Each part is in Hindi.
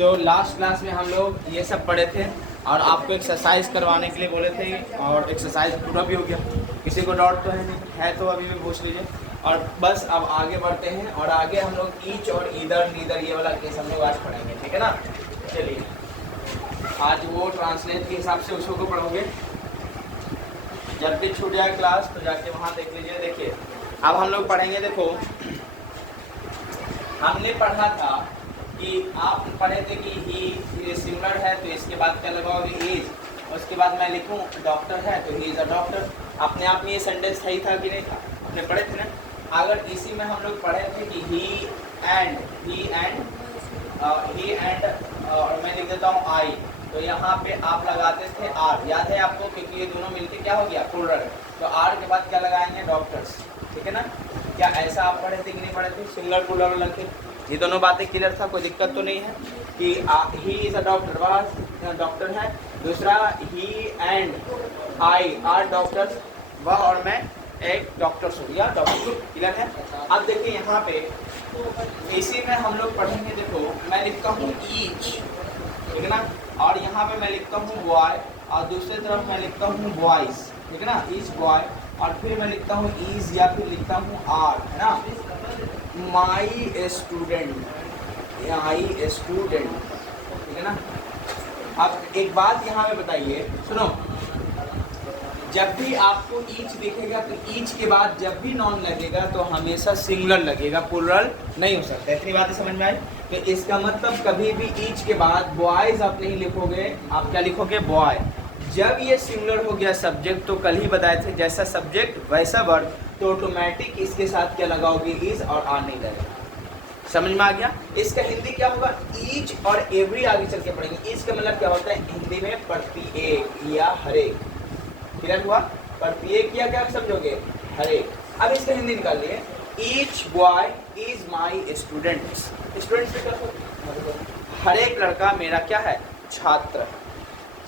तो लास्ट क्लास में हम लोग ये सब पढ़े थे और आपको एक्सरसाइज करवाने के लिए बोले थे और एक्सरसाइज पूरा भी हो गया। किसी को डाउट तो है नहीं है तो अभी भी पूछ लीजिए। और बस अब आगे बढ़ते हैं और आगे हम लोग ईच और ईदर नीदर ये वाला केस हम लोग आज पढ़ेंगे, ठीक है ना। चलिए आज वो ट्रांसलेट के हिसाब से उसको पढ़ोगे। जब भी छूट जाए क्लास तो जाके वहाँ देख लीजिए। देखिए अब हम लोग पढ़ेंगे। देखो हमने पढ़ा था कि आप पढ़े थे कि ही सिमिलर है तो इसके बाद क्या लगाओगे इज, उसके बाद मैं लिखूं डॉक्टर है तो ही इज अ डॉक्टर। अपने आप में ये सेंटेंस सही था कि नहीं था, अपने पढ़े थे ना। अगर इसी में हम लोग पढ़े थे कि ही एंड और मैं लिख देता हूँ आई, तो यहाँ पे आप लगाते थे आर। याद है आपको, क्योंकि ये दोनों मिलके क्या हो गया प्लूरल, तो आर के बाद क्या लगाएंगे डॉक्टर्स, ठीक है ना। क्या ऐसा आप पढ़े थे कि नहीं पढ़े थे, सिंगल प्लूरल लगे। ये दोनों बातें क्लियर था, कोई दिक्कत तो नहीं है कि ही इज अ डॉक्टर, वह डॉक्टर है। दूसरा ही एंड आई आर डॉक्टर्स, वह और मैं एक डॉक्टर्स हो गया, डॉक्टर, क्लियर है। अब देखिए यहाँ पे इसी में हम लोग पढ़ेंगे। देखो मैं लिखता हूँ ईच, ठीक है ना, और यहाँ पे मैं लिखता हूँ बॉय और दूसरी तरफ मैं लिखता हूँ बॉयज, ठीक है ना, ईच बॉय। और फिर मैं लिखता हूँ ईज या फिर लिखता हूँ आर, है ना। माई स्टूडेंट, ठीक है ना। अब एक बात यहाँ पे बताइए, सुनो, जब भी आपको ईच दिखेगा तो ईच के बाद जब भी नॉन लगेगा तो हमेशा सिंगुलर लगेगा, प्लूरल नहीं हो सकता। इतनी बातें समझ में आई। तो इसका मतलब कभी भी ईच के बाद बॉयज आप नहीं लिखोगे, आप क्या लिखोगे बॉय। जब ये सिंगुलर हो गया सब्जेक्ट, तो कल ही बताए थे जैसा सब्जेक्ट वैसा वर्ब, तो ऑटोमेटिक इसके साथ क्या लगाओगे इज और आर नहीं लगेगा। समझ में आ गया। इसका हिंदी क्या होगा, ईच और एवरी आगे चल के पढ़ेंगे। ईच का मतलब क्या होता है हिंदी में प्रत्येक या हरेक, क्लियर हुआ। प्रत्येक या क्या समझोगे हरेक। अब इसका हिंदी निकाल लिए, each boy is my student. Student से क्या होता है, हर एक लड़का मेरा क्या है छात्र।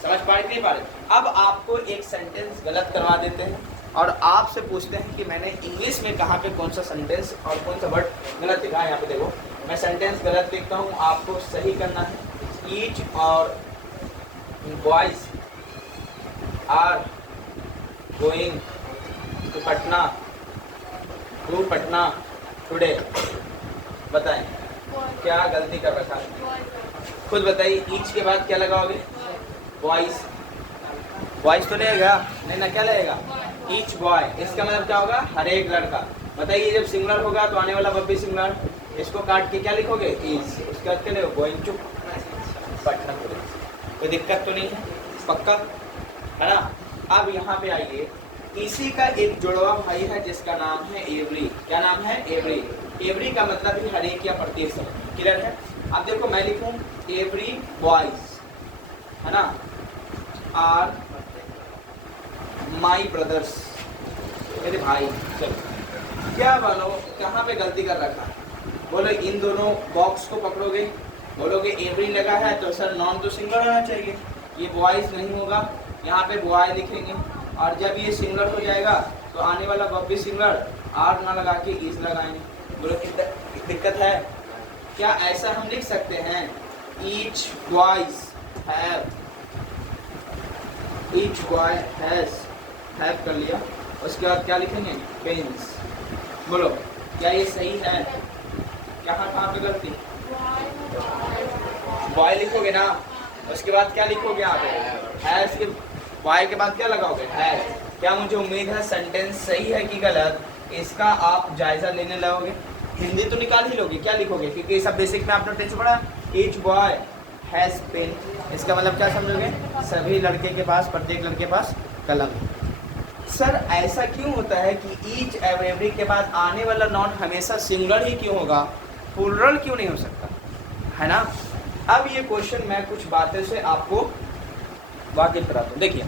समझ पा रहे नहीं पा रहे। अब आपको एक सेंटेंस गलत करवा देते हैं और आपसे पूछते हैं कि मैंने इंग्लिश में कहाँ पे कौन सा सेंटेंस और कौन सा वर्ड गलत लिखा है। यहाँ पे देखो मैं सेंटेंस गलत लिखता हूँ, आपको सही करना है। ईच और boys are going to Patna today. बताएं क्या गलती कर रखा है, खुद बताइए। ईच के बाद क्या लगाओगे बॉयज, बॉयज तो लगेगा नहीं ना, क्या लगेगा ईच बॉय। इसका मतलब क्या होगा हर एक लड़का। बताइए जब सिंगुलर होगा तो आने वाला वर्ब भी सिंगुलर, इसको काट के क्या लिखोगे इज, उसके बाद क्या लिखोगे गोइंग टू पटना टुडे। कोई दिक्कत तो नहीं है, पक्का है ना। अब यहाँ पे आइए, इसी का एक जुड़वा भाई है जिसका नाम है एवरी। क्या नाम है एवरी। एवरी का मतलब ही हर एक या प्रत्येक सब, क्लियर है। अब देखो मैं लिखूं एवरी बॉयज, है ना, आर माई ब्रदर्स, मेरे भाई। चलो क्या बोलो कहाँ पे गलती कर रखा है, बोलो इन दोनों बॉक्स को पकड़ोगे, बोलोगे एवरी लगा है तो सर नॉन तो सिंगुलर होना चाहिए, ये बॉयज नहीं होगा, यहाँ पे बॉय लिखेंगे। और जब ये सिंगुलर हो जाएगा तो आने वाला वर्ब भी सिंगुलर, आर ना लगा के इज लगाएंगे। बोलो दिक्कत है क्या, ऐसा हम लिख सकते हैं each boys have, each boy has, have कर लिया, उसके बाद क्या लिखेंगे पेन्स। बोलो क्या ये सही है, कहाँ पे गलती, बॉय लिखोगे ना, उसके बाद क्या लिखोगे यहाँ पे हैज के बॉय के बाद क्या लगाओगे हैज। क्या मुझे उम्मीद है सेंटेंस सही है कि गलत, इसका आप जायजा लेने लगोगे। हिंदी तो निकाल ही लोगे, क्या लिखोगे क्योंकि सब बेसिक में आपने टेंशन पढ़ा। ईच बॉय हैज पेन, इसका मतलब क्या समझोगे सभी लड़के के पास, प्रत्येक लड़के के पास कलम। सर ऐसा क्यों होता है कि ईच और एवरी के बाद आने वाला नॉन हमेशा सिंगुलर ही क्यों होगा, प्लूरल क्यों नहीं हो सकता, है ना। अब ये क्वेश्चन मैं कुछ बातें से आपको वाकिफ कराता हूँ। देखिए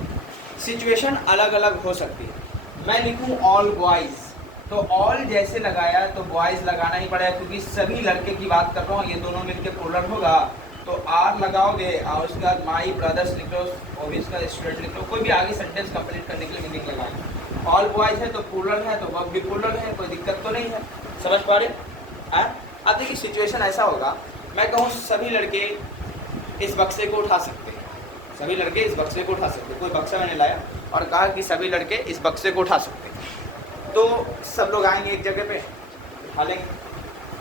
सिचुएशन अलग अलग हो सकती है। मैं लिखूँ ऑल बॉयज, तो ऑल जैसे लगाया तो बॉयज लगाना ही पड़ेगा क्योंकि सभी लड़के की बात कर रहा हूँ, ये दोनों मिलकर प्लूरल होगा तो आर लगाओगे और उसके बाद माई ब्रदर्स लिख लो और भी इसका स्टूडेंट लिख लो, कोई भी आगे सेंटेंस कंप्लीट करने के लिए मीनिंग लगाएंगे। ऑल बॉयज है तो प्लूरल है तो वर्ब भी प्लूरल है, कोई दिक्कत तो नहीं है। समझ पा रहे हैं। अब देखिए सिचुएशन ऐसा होगा, मैं कहूँ सभी लड़के इस बक्से को उठा सकते हैं, सभी लड़के इस बक्से को उठा सकते हैं। कोई बक्सा मैंने लाया और कहा कि सभी लड़के इस बक्से को उठा सकते हैं, तो सब लोग आएंगे एक जगह पे, उठा लेंगे।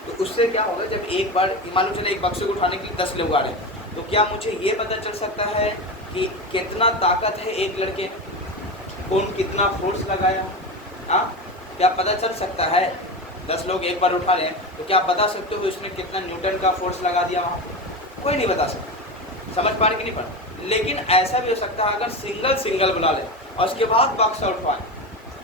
तो उससे क्या होगा, जब एक बार मान लो चले एक बक्से को उठाने के लिए 10 लोग आ रहे हैं, तो क्या मुझे ये पता चल सकता है कि कितना ताकत है एक लड़के, कौन कितना फोर्स लगाया। हाँ, क्या पता चल सकता है? 10 लोग एक बार उठा रहे हैं, तो क्या आप बता सकते हो इसने कितना न्यूटन का फोर्स लगा दिया वहाँ? कोई नहीं बता सकता। समझ पा रहे कि नहीं पा रहे? लेकिन ऐसा भी हो सकता है अगर सिंगल सिंगल बुला ले और उसके बाद बक्सा उठवाए,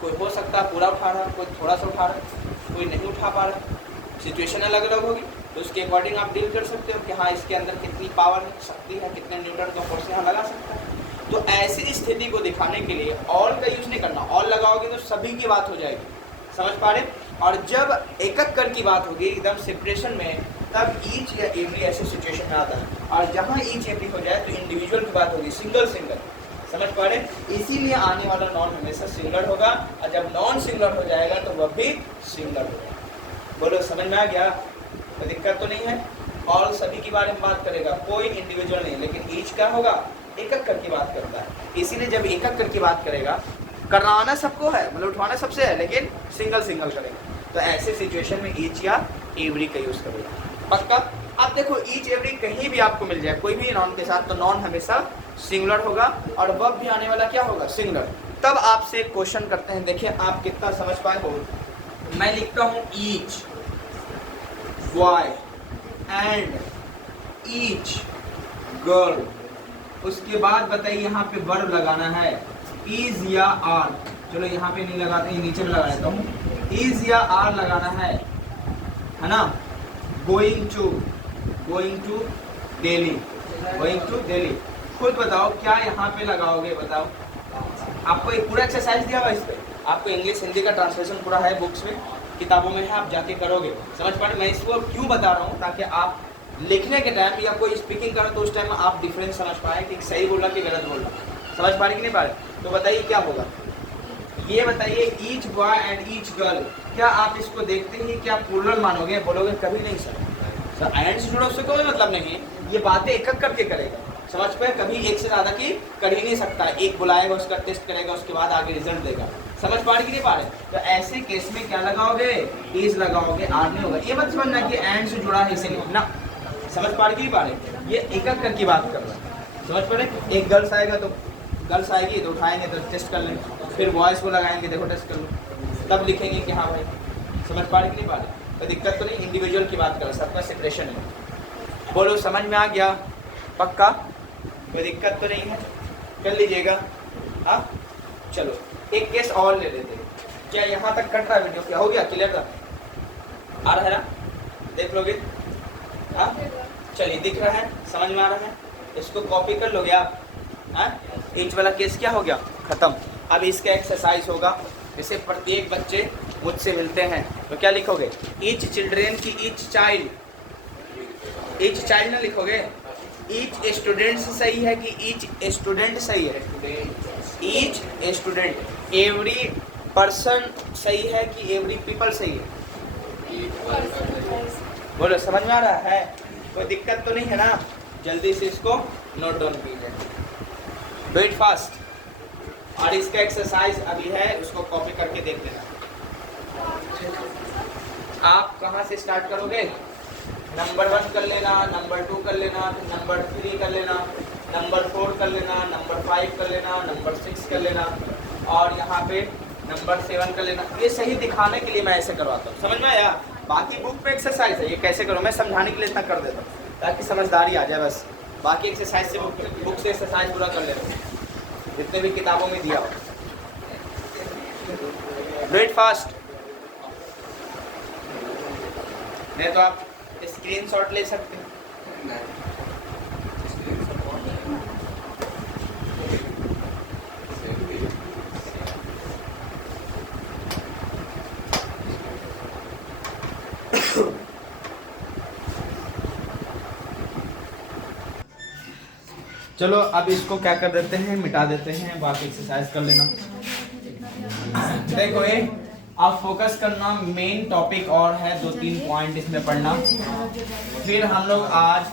कोई हो सकता है पूरा उठा रहा है, कोई थोड़ा सा उठा रहा है, कोई नहीं उठा पा रहा, सिचुएशन अलग अलग होगी, तो उसके अकॉर्डिंग आप डील कर सकते हो कि हाँ इसके अंदर कितनी पावर है, शक्ति है, कितने न्यूटन का फोर्स यहाँ लगा सकता है। तो ऐसी स्थिति को दिखाने के लिए ऑल का यूज नहीं करना, ऑल लगाओगे तो सभी की बात हो जाएगी। समझ पा रहे? और जब एक एक कर की बात होगी एकदम सेपरेशन में, तब ईच या एवरी ऐसे सिचुएशन में आता है। और जहाँ ईच एवरी हो जाए तो इंडिविजुअल की बात होगी, सिंगल सिंगल। समझ पा रहे? इसीलिए आने वाला नॉन हमेशा सिंगल होगा, और जब नॉन सिंगल हो जाएगा तो वह भी सिंगल होगा। बोलो समझ में आ गया? कोई दिक्कत तो नहीं है? ऑल सभी के बारे में बात करेगा, कोई इंडिविजुअल नहीं, लेकिन ईच क्या होगा, एक एक करके बात करता है। इसीलिए जब एक एक करके बात करेगा, करवाना सबको है, मतलब उठवाना सबसे है, लेकिन सिंगल सिंगल करेगा। तो ऐसे सिचुएशन में ईच या एवरी का यूज करेगा। पक्का? अब देखो ईच एवरी कहीं भी आपको मिल जाए कोई भी नॉन के साथ, तो नॉन हमेशा सिंगुलर होगा और वर्ब भी आने वाला क्या होगा, सिंगुलर। तब आपसे क्वेश्चन करते हैं, देखिए आप कितना समझ पाए हो। मैं लिखता हूँ each boy and each girl, उसके बाद बताइए यहाँ पे वर्ब लगाना है इज या आर। चलो यहाँ पे नहीं लगाते, नीचे में लगा देता हूँ। इज या आर लगाना है ना। Going to Delhi, going to Delhi. खुद बताओ क्या यहाँ पे लगाओगे, बताओ। आपको एक पूरा एक्सरसाइज दिया हुआ इस पे, आपको इंग्लिश हिंदी का ट्रांसलेशन पूरा है, बुक्स में किताबों में है, आप जाके करोगे। समझ पा रहे? मैं इसको क्यों बता रहा हूँ, ताकि आप लिखने के टाइम या कोई स्पीकिंग करो तो उस टाइम आप डिफरेंस समझ पाए कि सही बोल रहा कि गलत बोल रहा। समझ पा रहे कि नहीं पा रहे? तो बताइए क्या होगा, ये बताइए each boy and each girl, क्या आप इसको देखते ही क्या प्लूरल मानोगे? बोलोगे कभी नहीं सर एंड से जुड़ा उससे कोई मतलब नहीं, ये बातें एक एक करके करेगा। समझ पाए? कभी एक से ज़्यादा की कर ही नहीं सकता, एक बुलाएगा, उसका टेस्ट करेगा, उसके बाद आगे रिजल्ट देगा। समझ पा रहे कि नहीं पा रहे? तो ऐसे केस में क्या लगाओगे, इज लगाओगे, आर नहीं होगा। ये मत समझना कि एंड से जुड़ा है इसीलिए ना। समझ पा रहे कि नहीं पा रहे? ये एक एक करके बात कर रहा है। समझ पा रहे? एक गर्ल्स आएगा तो गर्ल्स आएगी तो उठाएंगे तो टेस्ट कर लेंगे, फिर बॉयज़ को लगाएंगे, देखो टेस्ट कर लो, तब लिखेंगे कि हाँ भाई। समझ पा रहे कि नहीं पा रहे? तो दिक्कत तो नहीं, इंडिविजुअल की बात करो, सबका सेपरेशन है। बोलो समझ में आ गया? पक्का? कोई दिक्कत तो नहीं है? कर लीजिएगा। हाँ चलो एक केस और ले लेते हैं। क्या यहाँ तक कट रहा है वीडियो? क्या हो गया, क्लियर था? आ रहा है ना? देख लोगे? हाँ चलिए, दिख रहा है, समझ में आ रहा है? इसको कॉपी कर लोगे आप? हाँ, ईच वाला केस क्या हो गया, खत्म। अब इसका एक्सरसाइज होगा, जैसे प्रत्येक बच्चे मुझसे मिलते हैं तो क्या लिखोगे, ईच चिल्ड्रेन की ईच चाइल्ड, ईच चाइल्ड ना लिखोगे। ईच स्टूडेंट सही है कि ईच स्टूडेंट सही है? Each student. एवरी पर्सन सही है कि एवरी पीपल सही है? बोलो समझ में आ रहा है? कोई दिक्कत तो नहीं है ना? जल्दी से इसको नोट डाउन कीजिए, डू इट फास्ट। और इसका एक्सरसाइज अभी है, उसको कॉपी करके देख लेना। आप कहाँ से स्टार्ट करोगे? नंबर 1 कर लेना, नंबर 2 कर लेना, फिर नंबर 3 कर लेना, नंबर 4 कर लेना, नंबर 5 कर लेना, नंबर 6 कर लेना, और यहाँ पे नंबर 7 कर लेना। ये सही दिखाने के लिए मैं ऐसे करवाता हूँ, समझ में आया? बाकी बुक पे एक्सरसाइज है, ये कैसे करो मैं समझाने के लिए इतना कर देता हूँ ताकि समझदारी आ जाए बस। बाकी एक्सरसाइज से बुक से एक्सरसाइज पूरा कर लेते हैं जितने भी किताबों में दिया हो। डू इट फास्ट, नहीं तो आप स्क्रीनशॉट ले सकते हैं। चलो अब इसको क्या कर देते हैं, मिटा देते हैं, बाकी एक्सरसाइज कर लेना। देखो ये आप फोकस करना, मेन टॉपिक और है 2-3 पॉइंट इसमें पढ़ना। फिर हम लोग आज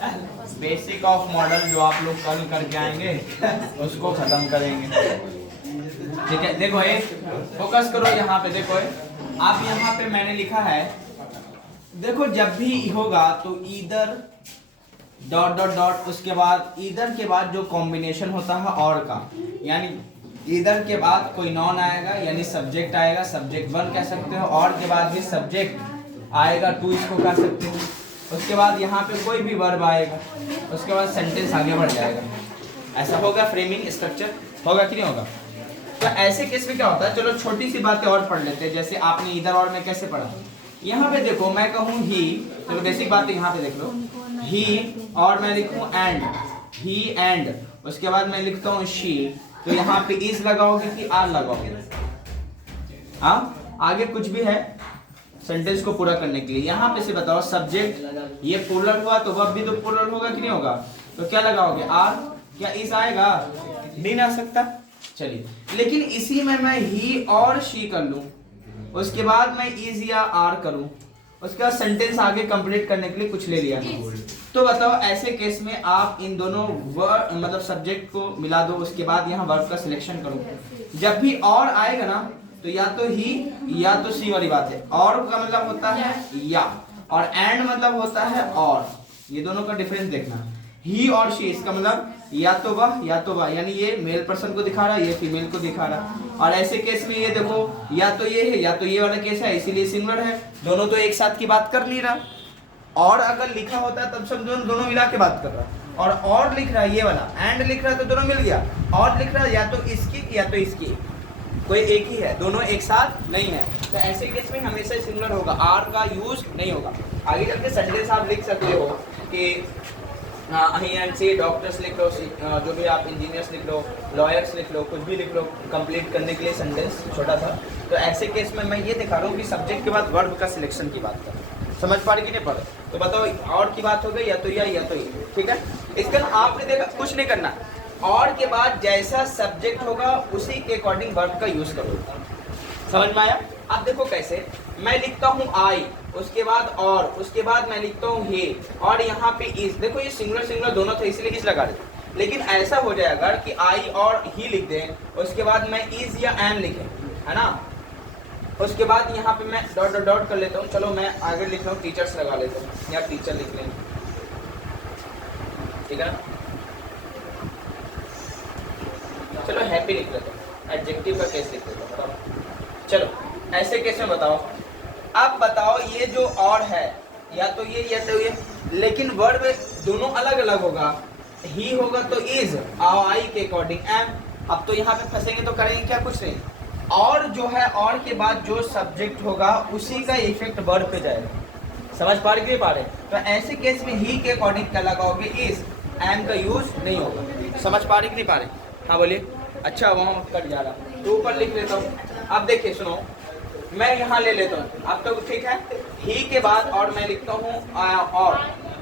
बेसिक ऑफ मॉडल जो आप लोग कल करके आएंगे उसको खत्म करेंगे। ठीक है, देखो ये फोकस करो यहाँ पे। देखो आप यहाँ पे मैंने लिखा है, देखो जब भी होगा तो ईदर डॉट डॉट डॉट, उसके बाद ईदर के बाद जो कॉम्बिनेशन होता है और का, यानी ईदर के बाद कोई नॉन आएगा यानी सब्जेक्ट आएगा, सब्जेक्ट 1 कह सकते हो, और के बाद भी सब्जेक्ट आएगा 2 इसको कह सकते हो। उसके बाद यहाँ पे कोई भी वर्ब आएगा, उसके बाद सेंटेंस आगे बढ़ जाएगा। ऐसा होगा, फ्रेमिंग स्ट्रक्चर होगा कि नहीं होगा। तो ऐसे केस में क्या होता है, चलो छोटी सी बातें और पढ़ लेते हैं। जैसे आपने इधर और में कैसे पढ़ा, यहाँ पे देखो मैं कहूँ ही, चलो बेसिक बातें यहाँ पे देख लो, ही और मैं लिखूँ एंड, ही एंड, उसके बाद मैं लिखता हूँ शी, तो यहाँ पे इज लगाओगे कि आर लगाओगे? हाँ, आगे कुछ भी है सेंटेंस को पूरा करने के लिए। यहाँ पे से बताओ सब्जेक्ट ये प्लूरल हुआ तो वर्ब भी तो प्लूरल होगा कि नहीं होगा, तो क्या लगाओगे? आर। क्या इज आएगा? नहीं आ सकता। चलिए, लेकिन इसी में मैं ही और शी कर लूं, उसके बाद मैं इज या आर करूं, उसके बाद सेंटेंस आगे कंप्लीट करने के लिए कुछ ले लिया, तो बताओ ऐसे केस में आप इन दोनों वर्ब मतलब सब्जेक्ट को मिला दो, उसके बाद यहाँ वर्ब का सिलेक्शन करो। जब भी और आएगा ना तो या तो ही या तो सी वाली बात है। और का मतलब होता है या, और एंड मतलब होता है और। ये दोनों का डिफरेंस देखना, ही और शी, इसका मतलब या तो वह या तो वह, यानी ये मेल पर्सन को दिखा रहा है, ये फीमेल को दिखा रहा है। और ऐसे केस में ये देखो या तो ये है या तो ये वाला केस है, इसीलिए सिंगुलर है, दोनों तो एक साथ की बात कर नहीं रहा। और अगर लिखा होता है तब सब दोनों मिला के बात कर रहा है, और लिख रहा है ये वाला, एंड लिख रहा है तो दोनों मिल गया। और लिख रहा है या तो इसकी या तो इसकी, कोई एक ही है, दोनों एक साथ नहीं है। तो ऐसे केस में हमेशा सिंगुलर होगा, आर का यूज नहीं होगा। आगे चल के सेंटेंस आप लिख सकते हो कि ही एंड सी डॉक्टर्स लिख लो, जो भी आप इंजीनियर्स लिख लो, लॉयर्स लिख लो, कुछ भी लिख लो कंप्लीट करने के लिए सेंटेंस छोटा था। तो ऐसे केस में मैं ये दिखा रहा हूँ कि सब्जेक्ट के बाद वर्ब का सिलेक्शन की बात कर, समझ पा रही कि नहीं पढ़? तो बताओ और की बात हो गई, या तो या तो ये, ठीक है। इसका आपने देखा कुछ नहीं करना, और के बाद जैसा सब्जेक्ट होगा उसी के अकॉर्डिंग वर्ब का यूज करो। समझ में आया? अब देखो कैसे, मैं लिखता हूँ आई, उसके बाद और, उसके बाद मैं लिखता हूँ हे, और यहाँ पे इज। देखो ये सिंगुलर दोनों थे इसलिए इज लगा देते, लेकिन ऐसा हो जाएगा कि आई और ही लिख दें, उसके बाद मैं इज या एम लिखें, है ना। उसके बाद यहाँ पे मैं डॉट डॉट डॉट कर लेता हूँ। चलो मैं आगे लिख रहा हूँ टीचर्स लगा लेता हूँ, या टीचर लिख लें, ठीक है। चलो हैप्पी लिख लेता हूँ, एडजेक्टिव का केस लिख लेता हूँ। चलो ऐसे केस में बताओ, अब बताओ ये जो और है या तो ये, लेकिन वर्ब दोनों अलग अलग होगा। ही होगा तो इज, आई के अकॉर्डिंग एम। अब तो यहाँ पे फंसेंगे तो करेंगे क्या? कुछ नहीं। और जो है, और के बाद जो सब्जेक्ट होगा उसी का इफेक्ट वर्ब पे जाएगा। समझ पा रहे पा रहे? तो ऐसे केस में ही के अकॉर्डिंग क्या लगाओगे? इज। एम का यूज नहीं होगा। समझ पा रही कि नहीं पा रहे? हाँ बोलिए। अच्छा वहाँ कट जा रहा, तो ऊपर लिख लेता हूँ। अब देखिए सुनो, मैं यहाँ ले लेता हूँ, अब तो ठीक है। ही के बाद और मैं लिखता हूँ और,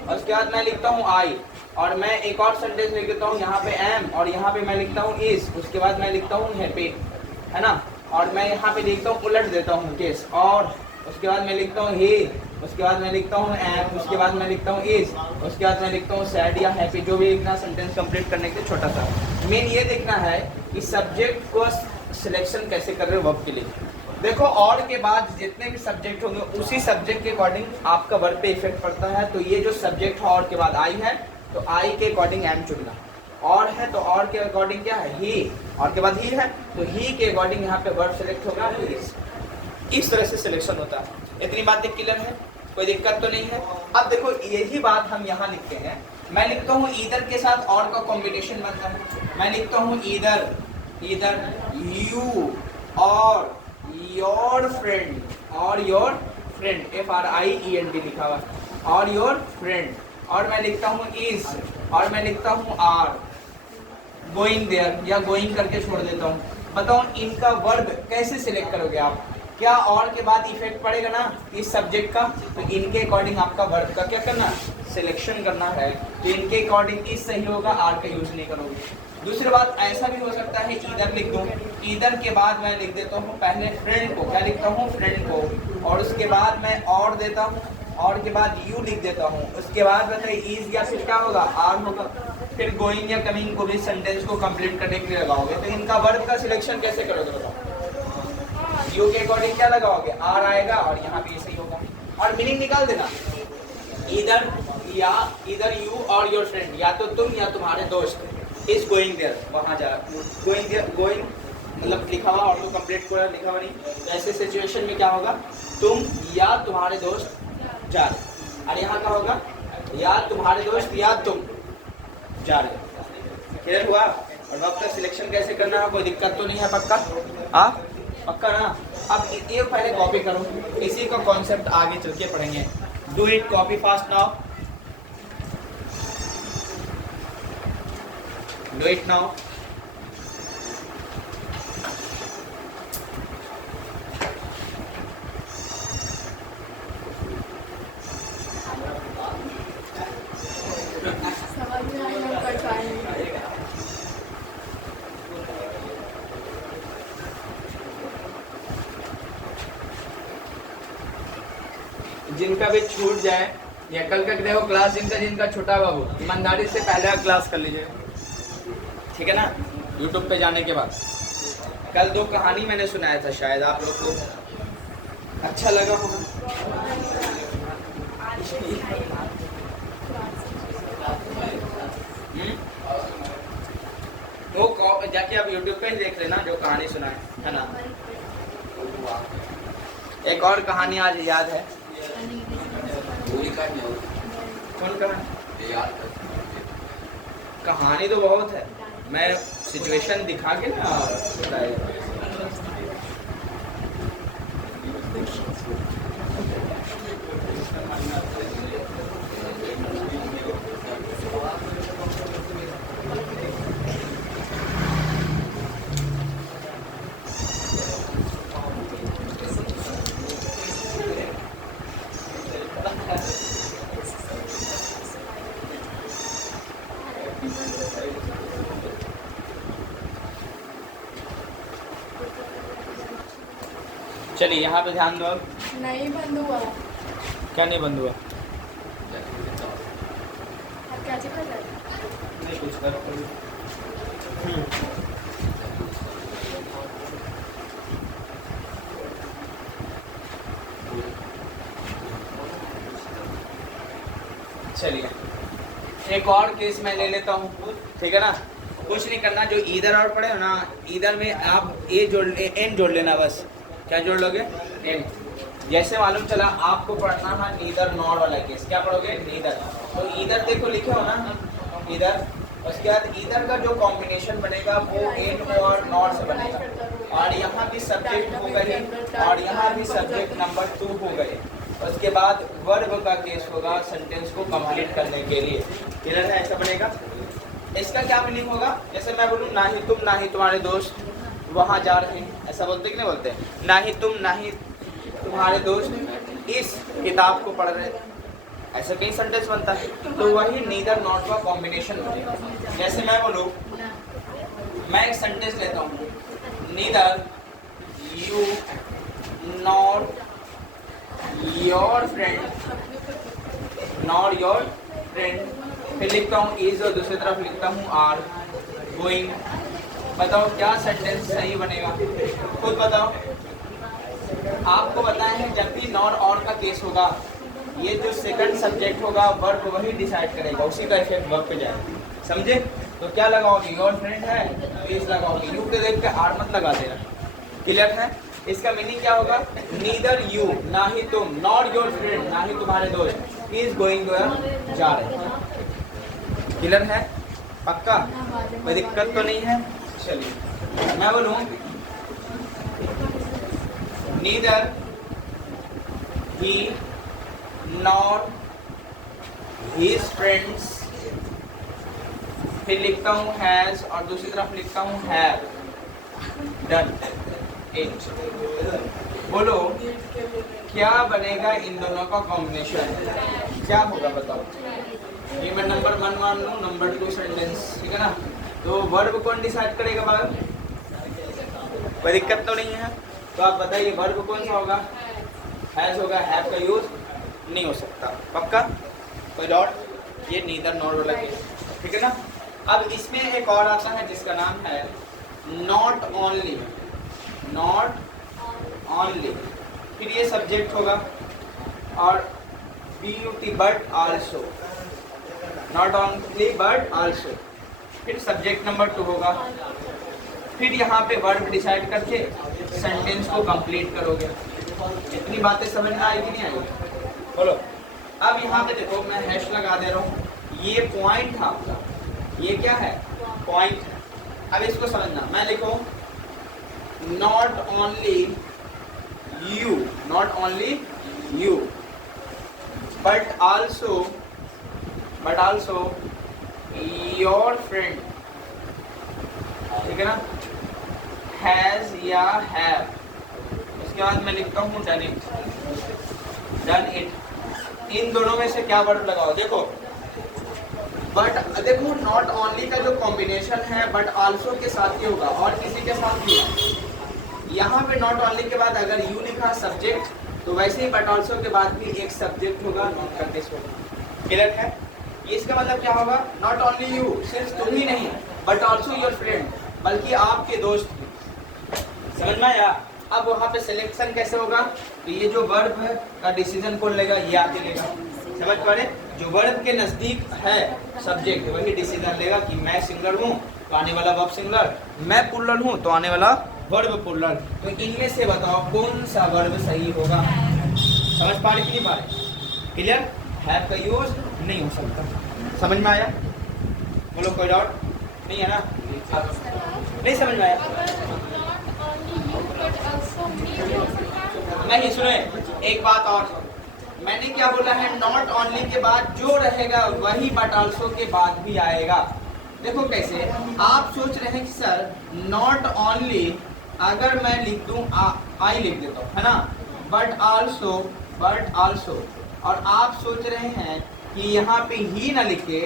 उसके बाद मैं लिखता हूँ आई, और मैं एक और सेंटेंस लिख देता हूँ यहाँ पे एम, और यहाँ पे मैं लिखता हूँ इज, उसके बाद मैं लिखता हूँ हैप्पी, है ना। और मैं यहाँ पे लिखता हूँ, उलट देता हूँ केस, और उसके बाद मैं लिखता हूँ ही, उसके बाद मैं लिखता हूँ एम, उसके बाद मैं लिखता हूँ इज, उसके बाद मैं लिखता हूँ सैड या हैप्पी, जो भी लिखना सेंटेंस कंप्लीट करने के लिए छोटा सा। मेन ये देखना है कि सब्जेक्ट को सिलेक्शन कैसे कर रहे हो वर्ब के लिए। देखो और के बाद जितने भी सब्जेक्ट होंगे उसी सब्जेक्ट के अकॉर्डिंग आपका वर्ब पे इफेक्ट पड़ता है। तो ये जो सब्जेक्ट है और के बाद आई है, तो आई के अकॉर्डिंग एम चुनना। और है तो और के अकॉर्डिंग क्या है? ही। और के बाद ही है तो ही के अकॉर्डिंग यहाँ पे वर्ब सिलेक्ट होगा इज। इस तरह से सिलेक्शन होता है। इतनी बातें क्लियर है? कोई दिक्कत तो नहीं है? अब देखो यही बात हम यहाँ लिखते हैं। मैं लिखता हूँ ईदर के साथ और का कॉम्बिनेशन बनता है। मैं लिखता हूँ ईदर यू और योर फ्रेंड, और योर फ्रेंड FRIEND लिखा हुआ, और योर फ्रेंड। और मैं लिखता हूँ इज, और मैं लिखता हूँ आर, गोइंग देयर या गोइंग करके छोड़ देता हूँ। बताओ इनका वर्ब कैसे सिलेक्ट करोगे आप? क्या और के बाद इफेक्ट पड़ेगा ना इस सब्जेक्ट का, तो इनके अकॉर्डिंग आपका वर्ब का क्या करना? सिलेक्शन करना है। तो इनके अकॉर्डिंग इज सही होगा, आर का यूज नहीं करोगे। दूसरी बात ऐसा भी हो सकता है ईदर लिख दूं, ईदर के बाद मैं लिख देता हूँ पहले फ्रेंड को, क्या लिखता हूँ? फ्रेंड को, और उसके बाद मैं और देता हूँ और के बाद यू लिख देता हूँ, उसके बाद बताइए इज या फिर क्या होगा, आर होगा। फिर गोइंग या कमिंग को भी सेंटेंस को कंप्लीट करने के लिए लगाओगे, तो इनका वर्ब का सिलेक्शन कैसे करोगे बताओ। यू के अकॉर्डिंग क्या लगाओगे, आर आएगा और यहाँ भी ऐसे ही होगा। और मीनिंग निकाल देना, इधर यू और योर फ्रेंड, या तो तुम या तुम्हारे दोस्त इज गोइंग देयर, वहाँ जा, गोइंग देयर, गोइंग मतलब लिखा हुआ और तो कंप्लीट पूरा लिखा हुआ नहीं, तो ऐसे सिचुएशन में क्या होगा, तुम या तुम्हारे दोस्त जा रहे, और यहाँ का होगा या तुम्हारे दोस्त या तुम जा रहे। क्लियर हुआ। और वर्ब का सिलेक्शन कैसे करना है, कोई दिक्कत तो नहीं है, पक्का हाँ पक्का ना। अब ये पहले कॉपी करो, इसी का कॉन्सेप्ट आगे चल के पढ़ेंगे। Do it, copy fast now, do it now. जिनका भी छूट जाए या कल का देखो क्लास, जिनका छोटा बाबू ईमानदारी से पहले क्लास कर लीजिए, ठीक है ना। यूट्यूब पे जाने के बाद कल 2 कहानी मैंने सुनाया था, शायद आप लोग को अच्छा लगा होगा। वो जाके आप यूट्यूब पे ही देख लेना जो कहानी सुनाए, है ना। एक और कहानी आज याद है, कौन कहानी, कहानी तो बहुत है, मैं सिचुएशन दिखा के ना बताया। चलिए यहाँ पे ध्यान दो। नहीं बंद हुआ। क्या नहीं बंद हुआ? क्या चीज़ कर रहे हैं? नहीं कुछ कर। चलिए एक और केस मैं ले लेता हूँ, ठीक है ना। कुछ नहीं करना, जो ईदर और पढ़े हो ना, ईदर में आप एन जोड़ लेना बस। क्या जोड़ लोगे? एन। जैसे मालूम चला आपको पढ़ना है नीदर नॉर वाला केस, क्या पढ़ोगे? नीदर। तो ईदर देखो लिखे हो ना, ईदर। उसके बाद ईदर का जो कॉम्बिनेशन बनेगा वो एन और नॉर से बनेगा, और यहाँ भी सब्जेक्ट हो गए और यहाँ भी सब्जेक्ट नंबर 2 हो गए। उसके बाद वर्ब का केस होगा सेंटेंस को कंप्लीट करने के लिए। क्लियर है? ऐसा बनेगा। इसका क्या मीनिंग होगा? जैसे मैं बोलूँ ना ही तुम ना ही तुम्हारे दोस्त वहाँ जा रहे हैं, ऐसा बोलते कि नहीं बोलते? ना ही तुम ना ही तुम्हारे दोस्त इस किताब को पढ़ रहे, ऐसा कई सेंटेंस बनता है। तो वही नीदर नॉट का कॉम्बिनेशन बनेगा। जैसे मैं बोलूँ, मैं एक सेंटेंस लेता हूँ, neither you nor your friend nor your friend, फिर लिखता हूँ इज और दूसरी तरफ लिखता हूँ आर गोइंग। बताओ क्या सेंटेंस सही बनेगा? खुद बताओ। आपको बताया है जब भी नॉर और का केस होगा, ये जो सेकंड सब्जेक्ट होगा वर्ब वही डिसाइड करेगा, उसी का इफेक्ट वर्ब पे जाएगा। समझे? तो क्या लगाओगे? योर फ्रेंड है तो इज लगाओगे, यू के देख के आर मत लगा देना। क्लियर है? इसका मीनिंग क्या होगा? नीदर यू ना ही तुम, नॉट योर फ्रेंड ना ही तुम्हारे दोस्त, इज गोइंग वेयर जा रहे। क्लियर है? पक्का? कोई दिक्कत तो नहीं है? चलिए मैं बोलूँ नीदर ही नॉर हिज फ्रेंड्स, फिर लिखता हूँ हैज और दूसरी तरफ लिखता हूँ हैव डन इट। बोलो क्या बनेगा इन दोनों का कॉम्बिनेशन? क्या होगा बताओ? ये मैं नंबर 1 मान लूँ, नंबर 2 सेंटेंस, ठीक है ना। तो वर्ब कौन डिसाइड करेगा बाहर? कोई दिक्कत तो नहीं है? तो आप बताइए वर्ब कौन सा होगा? हैज होगा, हैव का यूज नहीं हो सकता, पक्का? कोई डॉट? ये नीदर नॉर वाला केस, ठीक है ना? अब इसमें एक और आता है जिसका नाम है नॉट ओनली, नॉट ओनली, फिर ये सब्जेक्ट होगा और beauty but also, not only but also, फिर सब्जेक्ट नंबर 2 होगा, फिर यहाँ पे वर्ब डिसाइड करके सेंटेंस को कंप्लीट करोगे। इतनी बातें समझ में आएगी नहीं आएगी? बोलो। अब यहाँ पे देखो मैं हैश लगा दे रहा हूँ, ये पॉइंट था आपका, ये क्या है? पॉइंट। अब इसको समझना, मैं लिखूं not only you, not only you but also your friend, ठीक है ना? हैज या हैव, उसके बाद मैं लिखता हूँ डन इट, डन इट। इन दोनों में से क्या वर्ड लगाओ? देखो बट, देखो नॉट ओनली का जो कॉम्बिनेशन है बट आल्सो के साथ ही होगा और किसी के साथ नहीं होगा। यहाँ पे नॉट ओनली के बाद अगर यू लिखा सब्जेक्ट, तो वैसे ही बट आल्सो के बाद भी एक सब्जेक्ट होगा, नॉट कंटेक्स्ट होगा। क्लियर है? इसका मतलब क्या होगा? नॉट ओनली यू, सिर्फ तुम ही नहीं, बट आल्सो योर फ्रेंड, बल्कि आपके दोस्त भी। समझ में आया? अब वहाँ पे सिलेक्शन कैसे होगा? तो ये जो वर्ब है का डिसीजन कौन लेगा? ये आके लेगा। समझ पा रहे? जो वर्ब के नजदीक है सब्जेक्ट, वही डिसीजन लेगा कि मैं सिंगुलर हूँ तो आने वाला वर्ब सिंगुलर, मैं प्लूरल हूँ तो आने वाला वर्ब प्लूरल। तो इनमें से बताओ कौन सा वर्ब सही होगा? समझ पा रहे कि नहीं पा रहे? क्लियर? हैव का यूज नहीं हो सकता। समझ में आया? बोलो, कोई डाउट नहीं है ना? नहीं समझ में आया? नहीं, सुने एक बात और, मैंने क्या बोला है? नॉट ओनली के बाद जो रहेगा वही बट आल्सो के बाद भी आएगा। देखो कैसे, आप सोच रहे हैं कि सर नॉट ओनली अगर मैं लिख दूं आई लिख देता हूँ, है ना, बट आल्सो, और आप सोच रहे हैं कि यहाँ पे ही ना लिखे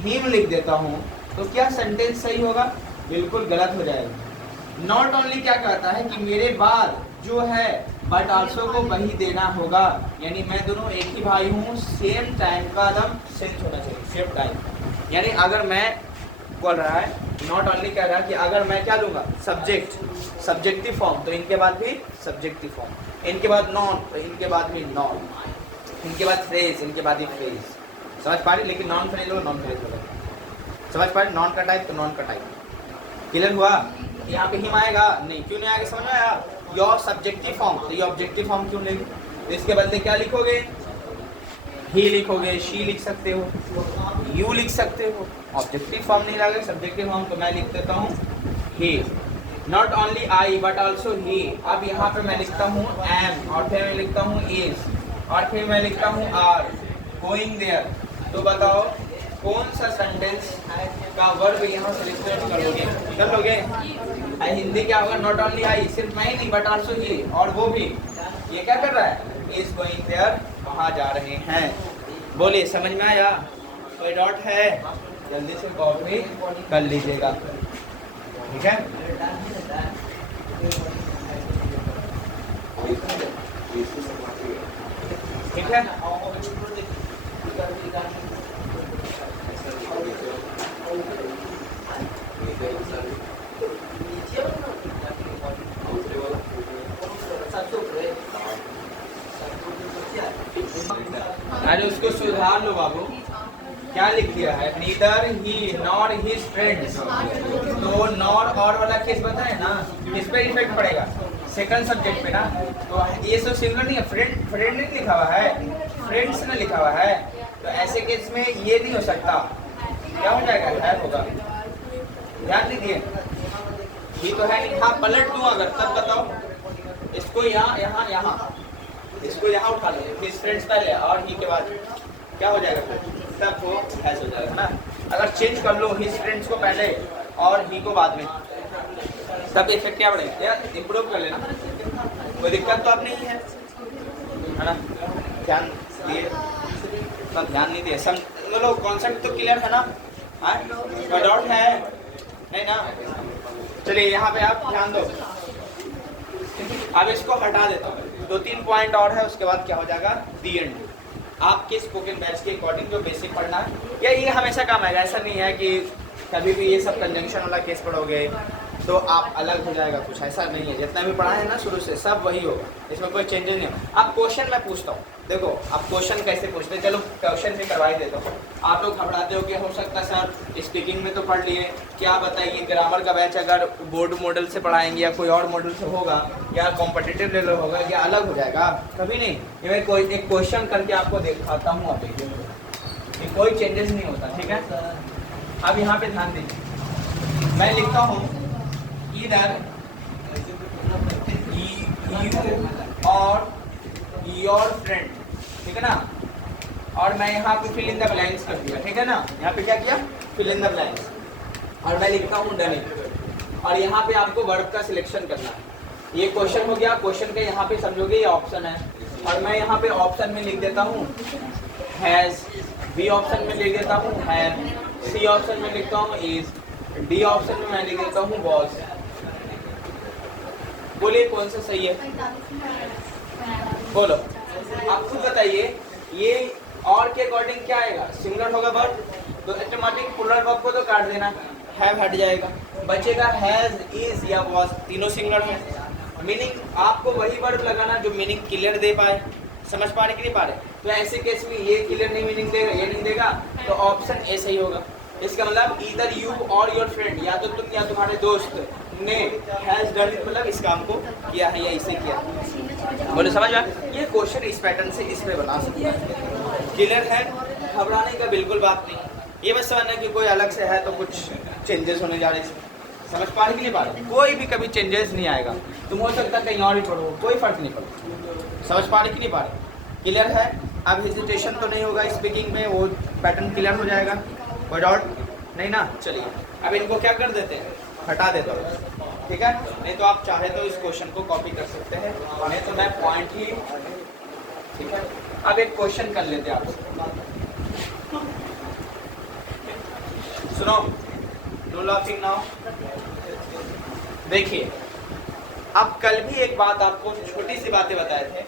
हिम लिख देता हूँ, तो क्या सेंटेंस सही होगा? बिल्कुल गलत हो जाएगा। नॉट ओनली क्या कहता है कि मेरे बाद जो है बट आल्सो को वही देना होगा, यानी मैं दोनों एक ही भाई हूँ, सेम टाइम का एकदम सेंस होना चाहिए, सेम टाइम। यानी अगर मैं बोल रहा है, नॉट ओनली कह रहा है कि अगर मैं क्या दूंगा? सब्जेक्ट, सब्जेक्टिव फॉर्म, तो इनके बाद भी सब्जेक्टिव फॉर्म, इनके बाद नॉन, तो इनके बाद भी नॉन, इनके बाद फ्रेज, इनके बाद ही फ्रेज। समझ पा रही? लेकिन नॉन फ्रेज होगा, नॉन फ्रेज होगा। समझ पा रही? नॉन का टाइप तो नॉन का टाइप। क्लियर हुआ? यहाँ पे हिम आएगा नहीं, क्यों नहीं आएगा? समझ में आया? योर सब्जेक्टिव फॉर्म, तो ये ऑब्जेक्टिव फॉर्म क्यों लेंगे? तो इसके बदले क्या लिखोगे? ही लिखोगे, शी लिख सकते हो, यू लिख सकते हो। ऑब्जेक्टिव फॉर्म नहीं लगे, सब्जेक्टिव फॉर्म, तो मैं लिख देता हूँ he. Not only I but also he. अब यहाँ पे मैं लिखता हूँ एम, और फिर मैं लिखता हूँ इज, और फिर मैं लिखता हूँ आर गोइंग देयर। तो बताओ कौन सा सेंटेंस का वर्ब यहाँ सिलेक्ट कर लोगे? कर लोगे? हिंदी क्या होगा? नॉट ओनली आई, सिर्फ मैं ही नहीं बट आल्सो ही, और वो भी ये क्या कर रहा है? इज गोइंग देयर, वहाँ जा रहे हैं। बोलिए, समझ में आया? कोई डॉट है? जल्दी से कॉपी कर लीजिएगा, ठीक है? ठीक है? अरे उसको सुधार लो बाबू, क्या लिख दिया है? नीदर ही नॉर हिज फ्रेंड्स। तो नॉर और वाला केस बताए ना, किस पे इफेक्ट पड़ेगा? सेकंड सब्जेक्ट पे ना। तो ये सब सिंगुलर नहीं है, फ्रेंड नहीं लिखा हुआ है, फ्रेंड्स ने लिखा हुआ है, तो ऐसे केस में ये नहीं हो सकता। क्या हो जाएगा? है होगा। ध्यान दीजिए, ये तो है नहीं। हाँ, पलट दूं अगर, तब बताओ। इसको यहाँ यहाँ यहाँ, इसको यहाँ उठा लो, हिज फ्रेंड्स पहले और ही के बाद क्या हो जाएगा? तब वो हैज हो जाएगा ना। अगर चेंज कर लो हिज फ्रेंड्स को पहले और ही को बाद में, तब इफेक्ट क्या बढ़ेगा? यार इम्प्रूव कर लेना, कोई दिक्कत तो अब नहीं है ना? ध्यान दिए, इतना ध्यान नहीं दिए, समझ कॉन्सेप्ट तो क्लियर है ना? कोई डाउट है? नहीं ना? चलिए यहाँ पे आप ध्यान दो। अब इसको हटा देता हूँ, 2-3 पॉइंट और है, उसके बाद क्या हो जाएगा? दी एंड। आपके स्पोकन बैच के अकॉर्डिंग जो बेसिक पढ़ना है, या ये हमेशा काम आएगा। ऐसा नहीं है कि कभी भी ये सब कंजंक्शन वाला केस पढ़ोगे तो आप अलग हो जाएगा कुछ, ऐसा नहीं है। जितना भी पढ़ा है ना शुरू से सब वही होगा, इसमें कोई चेंजेस नहीं होगा। अब क्वेश्चन मैं पूछता हूँ, देखो अब क्वेश्चन कैसे पूछते हैं, चलो क्वेश्चन भी करवा ही देता हूँ। आप लोग घबराते हो कि हो सकता है सर स्पीकिंग में तो पढ़ लिए, क्या बताइए ग्रामर का बैच अगर बोर्ड मॉडल से पढ़ाएंगे या कोई और मॉडल से होगा या कॉम्पिटिटिव लेवल होगा, क्या अलग हो जाएगा? कभी नहीं। ये मैं कोई एक क्वेश्चन करके आपको दिखाता हूँ, आप देखिए कोई चेंजेस नहीं होता, ठीक है। अब यहाँ पे ध्यान दीजिए, मैं लिखता हूँ इधर यू और योर फ्रेंड, ठीक है ना, और मैं यहाँ पे फिल इन द ब्लैंक्स कर दिया, ठीक है ना। यहाँ पे क्या किया, फिल इन द ब्लैंक्स, और मैं लिखता हूँ डन इट, और यहाँ पे आपको वर्ब का सिलेक्शन करना है। ये क्वेश्चन हो गया, क्वेश्चन के यहाँ पे समझोगे ये ऑप्शन है, और मैं यहाँ पे ऑप्शन में लिख देता हूँ हैज, बी ऑप्शन में लिख देता हूँ हैव, सी ऑप्शन में लिखता हूँ इज, डी ऑप्शन में मैं लिख देता हूँ वॉज। बोलिए कौन सा सही है, बोलो आप खुद बताइए। ये और के अकॉर्डिंग क्या आएगा, सिंगुलर होगा वर्ब, तो ऑटोमेटिक प्लूरल वर्ब को तो काट देना, हैव हट जाएगा, बचेगा हैज, इज या वाज, तीनों सिंगुलर है। मीनिंग आपको वही वर्ब लगाना जो मीनिंग क्लियर दे पाए, समझ पा रहे कि नहीं पा रहे। तो ऐसे केस में ये क्लियर नहीं मीनिंग देगा, ये नहीं देगा, तो ऑप्शन ए सही होगा। इसका मतलब इधर यू और योर फ्रेंड, या तो तुम या तुम्हारे दोस्त ने हैज डन इट, मतलब इस काम को किया है या इसे किया। बोले समझ में? ये क्वेश्चन इस पैटर्न से इस पे बना सकते हैं, क्लियर है, घबराने का बिल्कुल बात नहीं। ये बस समझना कि कोई अलग से है तो कुछ चेंजेस होने जा रहे हैं, समझ पा रहे कि नहीं पा रहे। कोई भी कभी चेंजेस नहीं आएगा, तुम हो सकता है कहीं और ही पढ़ो, कोई फर्क नहीं पड़ता, समझ पा रहे कि नहीं पा रहे, क्लियर है। अब हेजिटेशन तो नहीं होगा स्पीकिंग में, वो पैटर्न क्लियर हो जाएगा, कोई डाउट नहीं ना। चलिए अब इनको क्या कर देते हैं, हटा देता हूँ, ठीक है। नहीं तो आप चाहे तो इस क्वेश्चन को कॉपी कर सकते हैं, नहीं तो मैं पॉइंट ही, ठीक है। अब एक क्वेश्चन कर लेते हैं आप, सुनो, नो लाफिंग नाउ। देखिए अब कल भी एक बात आपको छोटी सी बातें बताए थे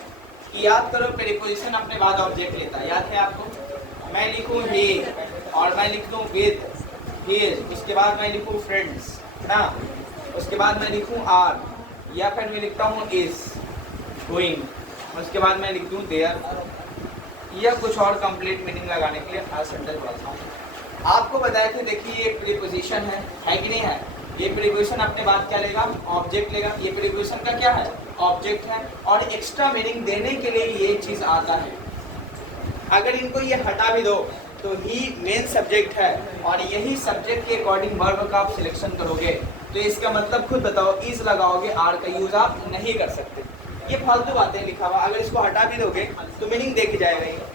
कि याद करो प्रीपोजिशन अपने बाद ऑब्जेक्ट लेता है, याद है आपको। मैं लिखूं ही और मैं लिख दूं विद, हिज, उसके बाद मैं लिखूं फ्रेंड्स ना, उसके बाद मैं लिखूं आर, या फिर मैं लिखता हूं इज, गोइंग, उसके बाद मैं लिख दूं देयर, या कुछ और कंप्लीट मीनिंग लगाने के लिए आज सेंटेंस बढ़ाता हूँ। आपको बताए थे, देखिए ये प्रीपोजिशन है कि नहीं है। ये प्रीपोजिशन अपने बाद क्या लेगा, ऑब्जेक्ट लेगा। ये प्रीपोजिशन का क्या है, ऑब्जेक्ट है, और एक्स्ट्रा मीनिंग देने के लिए ये चीज आता है। अगर इनको ये हटा भी दो तो ही मेन सब्जेक्ट है, और यही सब्जेक्ट के अकॉर्डिंग वर्ब का आप सिलेक्शन करोगे, तो इसका मतलब खुद बताओ, इज लगाओगे, आर का यूज आप नहीं कर सकते। ये फालतू बातें लिखा हुआ, अगर इसको हटा भी दोगे तो मीनिंग देख जाएगा।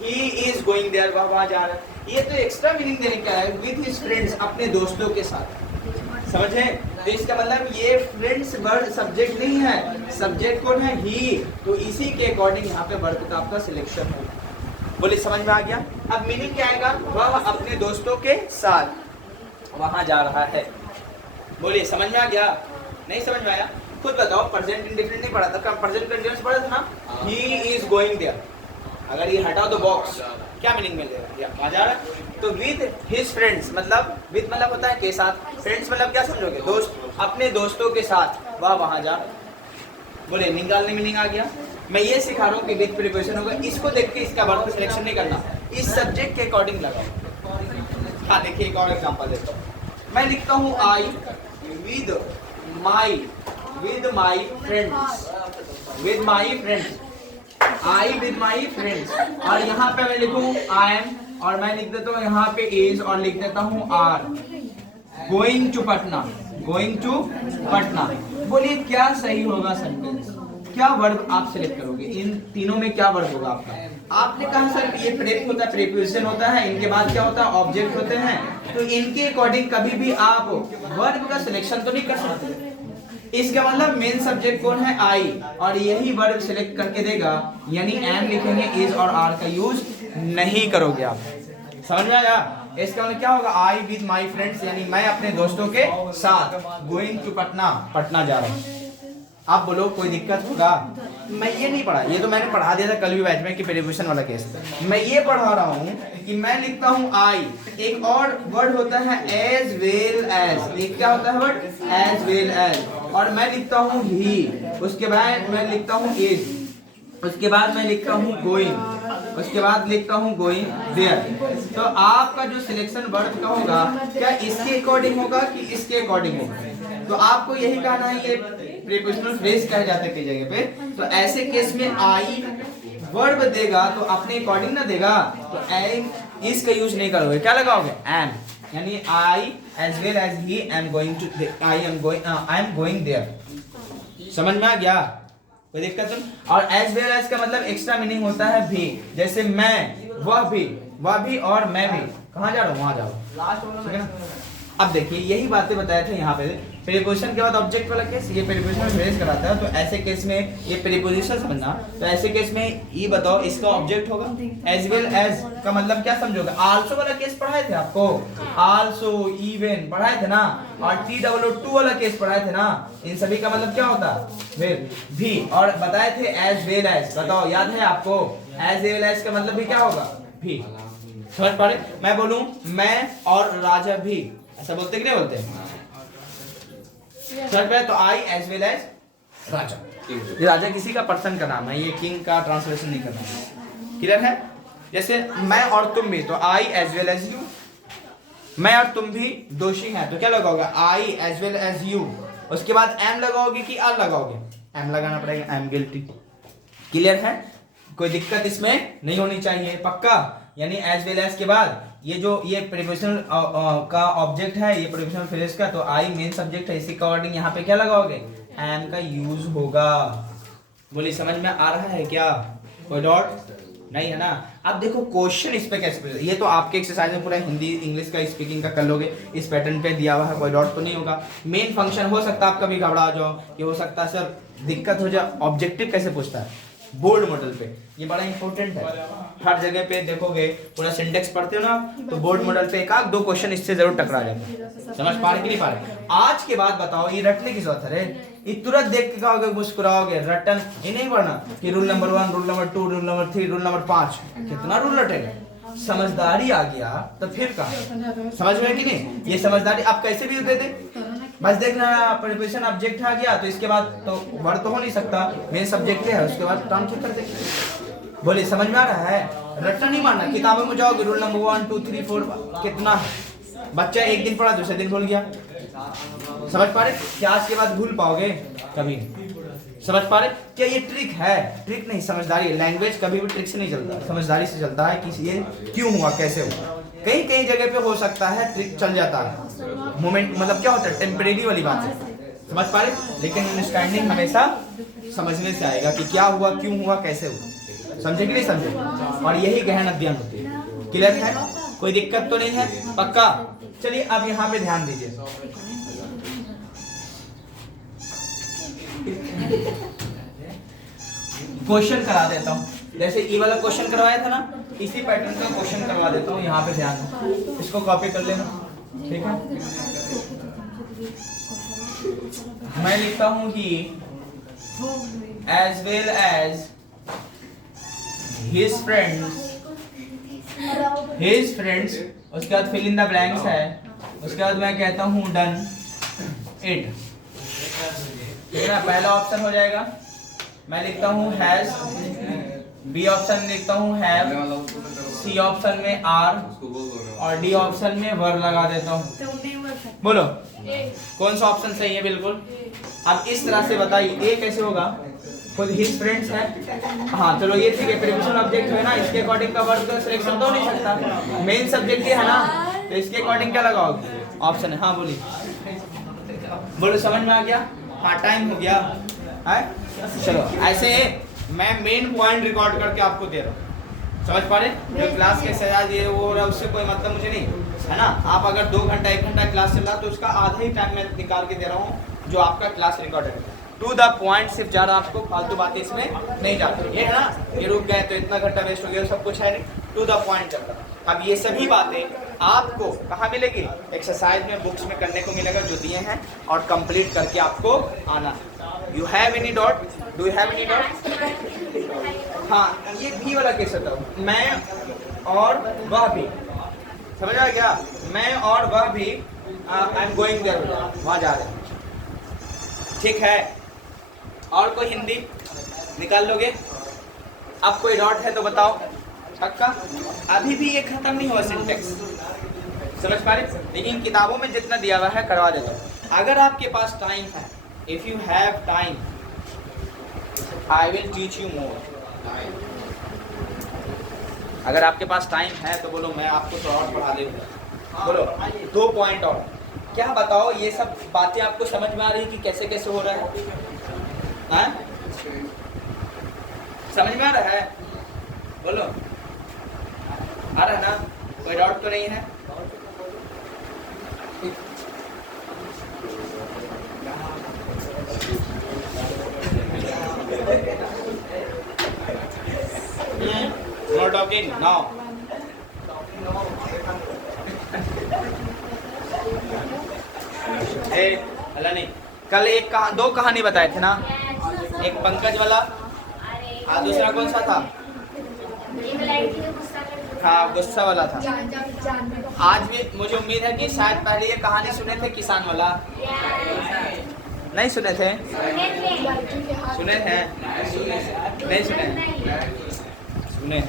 ही इज गोइंग देयर, वह वहाँ जा रहा है, ये तो एक्स्ट्रा मीनिंग देने क्या है, विद हिज फ्रेंड्स, अपने दोस्तों के साथ, समझे। तो इसका मतलब ये फ्रेंड्स वर्ड सब्जेक्ट नहीं है, सब्जेक्ट कौन है, ही, तो इसी के अकॉर्डिंग यहाँ पे वर्ब का आपका सिलेक्शन होगा। बोले समझ में आ गया। अब मीनिंग क्या आएगा, वह अपने दोस्तों के साथ वहां जा रहा है। बोलिए समझ में आ गया, नहीं समझ में आया खुद बताओ। प्रेजेंट इंडेफिनिट नहीं पढ़ा था, प्रेजेंट कंटीन्यूअस पढ़ा था ना, ही इज गोइंग देयर। अगर ये हटाओ तो बॉक्स क्या मीनिंग मिलेगा, वहां जा रहा है। तो विद हिज फ्रेंड्स, मतलब विद मतलब होता है के साथ, फ्रेंड्स मतलब क्या समझोगे, दोस्त, अपने दोस्तों के साथ वह वहां जा। बोले निकालने मीनिंग आ गया। मैं ये सिखा रहा हूँ कि विद प्रीपोजिशन होगा, इसको देख के इसका वर्ब सिलेक्शन नहीं करना, इस सब्जेक्ट के अकॉर्डिंग लगाओ। हाँ देखिए एक और एग्जांपल देता हूँ, मैं लिखता हूँ I with my friends, with my friends, I with my friends, और यहाँ पे मैं लिखूँ आई एम, और मैं लिख देता हूँ यहाँ पे इज, और लिख देता हूँ are, going to Patna, going to Patna. बोलिए क्या सही होगा सेंटेंस, क्या वर्ब आप सिलेक्ट करोगे, इन तीनों में क्या वर्ब होगा आपका। आपने कहा सर ये प्रेप होता है, प्रीपोजिशन होता है, इनके बाद क्या होता है, ऑब्जेक्ट होते हैं, तो इनके अकॉर्डिंग कभी भी आप वर्ब का सिलेक्शन तो नहीं कर सकते। इसका मतलब मेन सब्जेक्ट कौन है, आई, और यही वर्ब सिलेक्ट करके देगा, यानी एम लिखेंगे, इज और आर का यूज नहीं करोगे आप। समझ में आया। इसका मतलब क्या होगा, आई विद माई फ्रेंड्स, यानी मैं अपने दोस्तों के साथ, गोइंग टू पटना, पटना जा रहा हूँ। आप बोलो कोई दिक्कत होगा। मैं ये नहीं पढ़ा, ये तो मैंने पढ़ा दिया था कल भी बैच में कि प्रीपोजिशन वाला केस। मैं ये पढ़ा रहा हूँ कि मैं लिखता हूँ आई, एक और वर्ड होता है एज वेल एज, एक क्या होता है वर्ड एज वेल एज, और मैं लिखता हूँ ही, उसके बाद मैं लिखता हूँ इज, उसके बाद मैं लिखता हूँ गोइंग, उसके बाद लिखता हूँ गोइंग देयर। तो आपका जो सिलेक्शन वर्ड का होगा क्या इसके अकॉर्डिंग होगा कि इसके अकॉर्डिंग होगा? तो आपको यही कहना है ये प्रीपोजिशनल फ्रेज कहा जाता है कई जगह पे। तो ऐसे केस में आई वर्ब देगा तो अपने अकॉर्डिंग ना देगा, तो एम इसका यूज नहीं करोगे, क्या लगाओगे एम, यानी I as well as he am going to, I am going there. समझ में आ गया? कोई दिक्कत नहीं। और एज वेल एज का मतलब एक्स्ट्रा मीनिंग होता है भी, जैसे मैं, वह भी और मैं भी, कहाँ जा रहा हूँ वहां जा रहा हूँ, ठीक है ना। अब देखिए यही बातें बताए थे यहाँ पे, प्रीपोजिशन के बाद ऑब्जेक्ट वाला केस, ये प्रीपोजिशन फ्रेज कराता है। तो ऐसे केस में ये प्रीपोजिशन समझना, तो ऐसे केस में ये बताओ इसका ऑब्जेक्ट होगा एज वेल एज का मतलब क्या समझोगे? आल्सो वाला केस पढ़ाए थे आपको, आल्सो इवन पढ़ाए थे ना, और TWO वाला केस पढ़ाए थे ना, इन सभी का मतलब क्या होता वेल भी, और बताए थे एज वेल एज, बताओ याद है आपको? एज वेल एज का मतलब भी क्या होगा भी, समझ पा रहे? मैं बोलूं मैं और राजा भी, ऐसा बोलते कि नहीं बोलते? समझ पाए? तो आई एज वेल एज राजा, ये राजा किसी का पर्सन का नाम है, ये किंग का ट्रांसलेशन नहीं करना है। क्लियर है? जैसे मैं और तुम भी, तो आई एज वेल एज यू, मैं और तुम भी दोषी हैं, तो क्या लगाओगे? आई एज वेल एज यू, उसके बाद एम लगाओगे कि आर लगाओगे? एम लगाना पड़ेगा, आई एम गिल्टी। क्लियर है? कोई दिक्कत इसमें नहीं होनी चाहिए, पक्का? यानी एज वेल एज के बाद ये प्रीपोजिशनल का ऑब्जेक्ट है, ये प्रीपोजिशनल फ्रेज का, तो आई मेन सब्जेक्ट है, इसी अकॉर्डिंग यहाँ पे क्या लगाओगे? एम का यूज होगा। बोलिए समझ में आ रहा है क्या? कोई डॉट नहीं है ना? अब देखो क्वेश्चन इस पे कैसे, ये तो आपके एक्सरसाइज में पूरा हिंदी इंग्लिश का स्पीकिंग का कर लोगे, इस पैटर्न पे दिया हुआ है, कोई डॉट तो नहीं होगा। मेन फंक्शन हो सकता है आप कभी घबरा जाओ कि हो सकता है सर दिक्कत हो जाए, ऑब्जेक्टिव कैसे पूछता है बोर्ड मॉडल पे, ये बड़ा इंपॉर्टेंट है। हर जगह पे देखोगे पूरा सिंटेक्स पढ़ते हो ना, तो बोर्ड मॉडल पे एक आध दो क्वेश्चन इससे जरूर टकरा जाते हैं। समझ पा रहे कि नहीं पा रहे? आज के बाद बताओ ये रटने की जरूरत है? ये तुरंत देख के कहोगे मुस्कुराओगे, रटन ये नहीं पढ़ना कि rule number 1, rule number 2, rule number 3, rule number 5, कितना रूल रटेगा? समझदारी आ गया तो फिर कहा, समझ में कि नहीं? ये समझदारी आप कैसे भी दे दे, बस देखना प्रीपोजिशन ऑब्जेक्ट आ गया तो इसके बाद तो वर्ड तो हो नहीं सकता, मेन सब्जेक्ट है, उसके बाद काम ठीक कर देंगे। बोलिए समझ में आ रहा है? रट्टा नहीं मारना, किताबों में जाओगे रूल नंबर 1, 2, 3, 4 कितना बच्चा एक दिन पढ़ा दूसरे दिन भूल गया। समझ पा रहे? क्या आज के बाद भूल पाओगे? कभी नहीं। समझ पा रहे? क्या ये ट्रिक है? ट्रिक नहीं, समझदारी है। लैंग्वेज कभी भी ट्रिक से नहीं चलता, समझदारी से चलता है कि ये क्यों हुआ, कैसे हुआ। कई कई जगह पे हो सकता है ट्रिक चल जाता है, मोमेंट मतलब क्या होता है टेम्परेरी वाली बात है, समझ पा रहे? लेकिन अंडरस्टैंडिंग हमेशा समझने से आएगा कि क्या हुआ, क्यों हुआ, कैसे हुआ। समझे कि नहीं समझे? और यही गहन अध्ययन होती है। क्लियर है? कोई दिक्कत तो नहीं है? पक्का? चलिए अब यहाँ पे ध्यान दीजिए। क्वेश्चन करा देता हूँ, जैसे ई वाला क्वेश्चन करवाया था ना, इसी पैटर्न का क्वेश्चन करवा देता हूँ। यहाँ पे ध्यान दो, इसको कॉपी कर लेना, ठीक है? मैं लिखता हूँ कि as well as his friends, उसके बाद फिल इन द ब्लैंक्स है, उसके बाद मैं कहता हूँ डन इट, ठीक है ना? पहला ऑप्शन हो जाएगा, मैं लिखता हूँ हैज, बी ऑप्शन में लिखता हूँ हैव, सी ऑप्शन में आर, और डी ऑप्शन में वर लगा देता हूँ। बोलो कौन सा ऑप्शन सही है? बिल्कुल। अब इस तरह से बताइए ए कैसे होगा? खुद हिज फ्रेंड्स है, हाँ चलो ये ठीक है, प्रीपोजिशन ऑब्जेक्ट है ना, इसके अकॉर्डिंग का वर्ड का सिलेक्शन तो हो नहीं सकता, मेन सब्जेक्ट है ना, तो इसके अकॉर्डिंग क्या लगाओगे? ऑप्शन है। हाँ बोलिए, बोलो समझ में आ गया? हाँ टाइम हो गया है। चलो ऐसे मैं मेन पॉइंट रिकॉर्ड करके आपको दे रहा हूँ, समझ पा रहे? जो क्लास के सजा ये वो हो रहा है उससे कोई मतलब मुझे नहीं है ना। आप अगर 2 घंटा 1 घंटा क्लास चल रहा तो उसका आधा ही टाइम मैं निकाल के दे रहा हूँ जो आपका क्लास रिकॉर्डेड है। टू द पॉइंट, सिर्फ ज़्यादा आपको फालतू बातें इसमें नहीं जाती, ये है ना। ये रुक गए तो इतना घंटा वेस्ट हो गया, सब कुछ है नहीं, टू द पॉइंट चल रहा। अब ये सभी बातें आपको कहाँ मिलेगी? एक्सरसाइज में, बुक्स में करने को मिलेगा जो दिए हैं, और कंप्लीट करके आपको आना। You have any doubt? Do you have any doubt? हाँ, ये भी वाला कैसे था? मैं और वह भी, समझ आ गया? मैं और वह भी, आई एम गोइंग देयर, वहाँ जा रहे हैं। ठीक है, और कोई हिंदी निकाल लोगे? अब कोई डाउट है तो बताओ। पक्का? अभी भी ये खत्म नहीं हुआ सिंटेक्स, समझ पा रहे? लेकिन किताबों में जितना दिया हुआ है करवा देता हूँ। अगर आपके पास टाइम है, if you have time, I will teach you more. अगर आपके पास टाइम है तो बोलो मैं आपको थोड़ा और पढ़ा दूंगा। बोलो 2 पॉइंट और। क्या बताओ, ये सब बातें आपको समझ में आ रही है कि कैसे कैसे हो रहा है? हाँ? समझ में आ रहा है? बोलो, आ रहा है ना? कोई डाउट तो नहीं है? No talking now. नहीं, कल दो कहानी बताए थे ना, एक पंकज वाला, दूसरा कौन सा था? हाँ, गुस्सा वाला था। आज भी मुझे उम्मीद है कि शायद पहले ये कहानी सुने थे, किसान वाला। नहीं सुने थे? सुने हैं? नहीं सुने? सुने?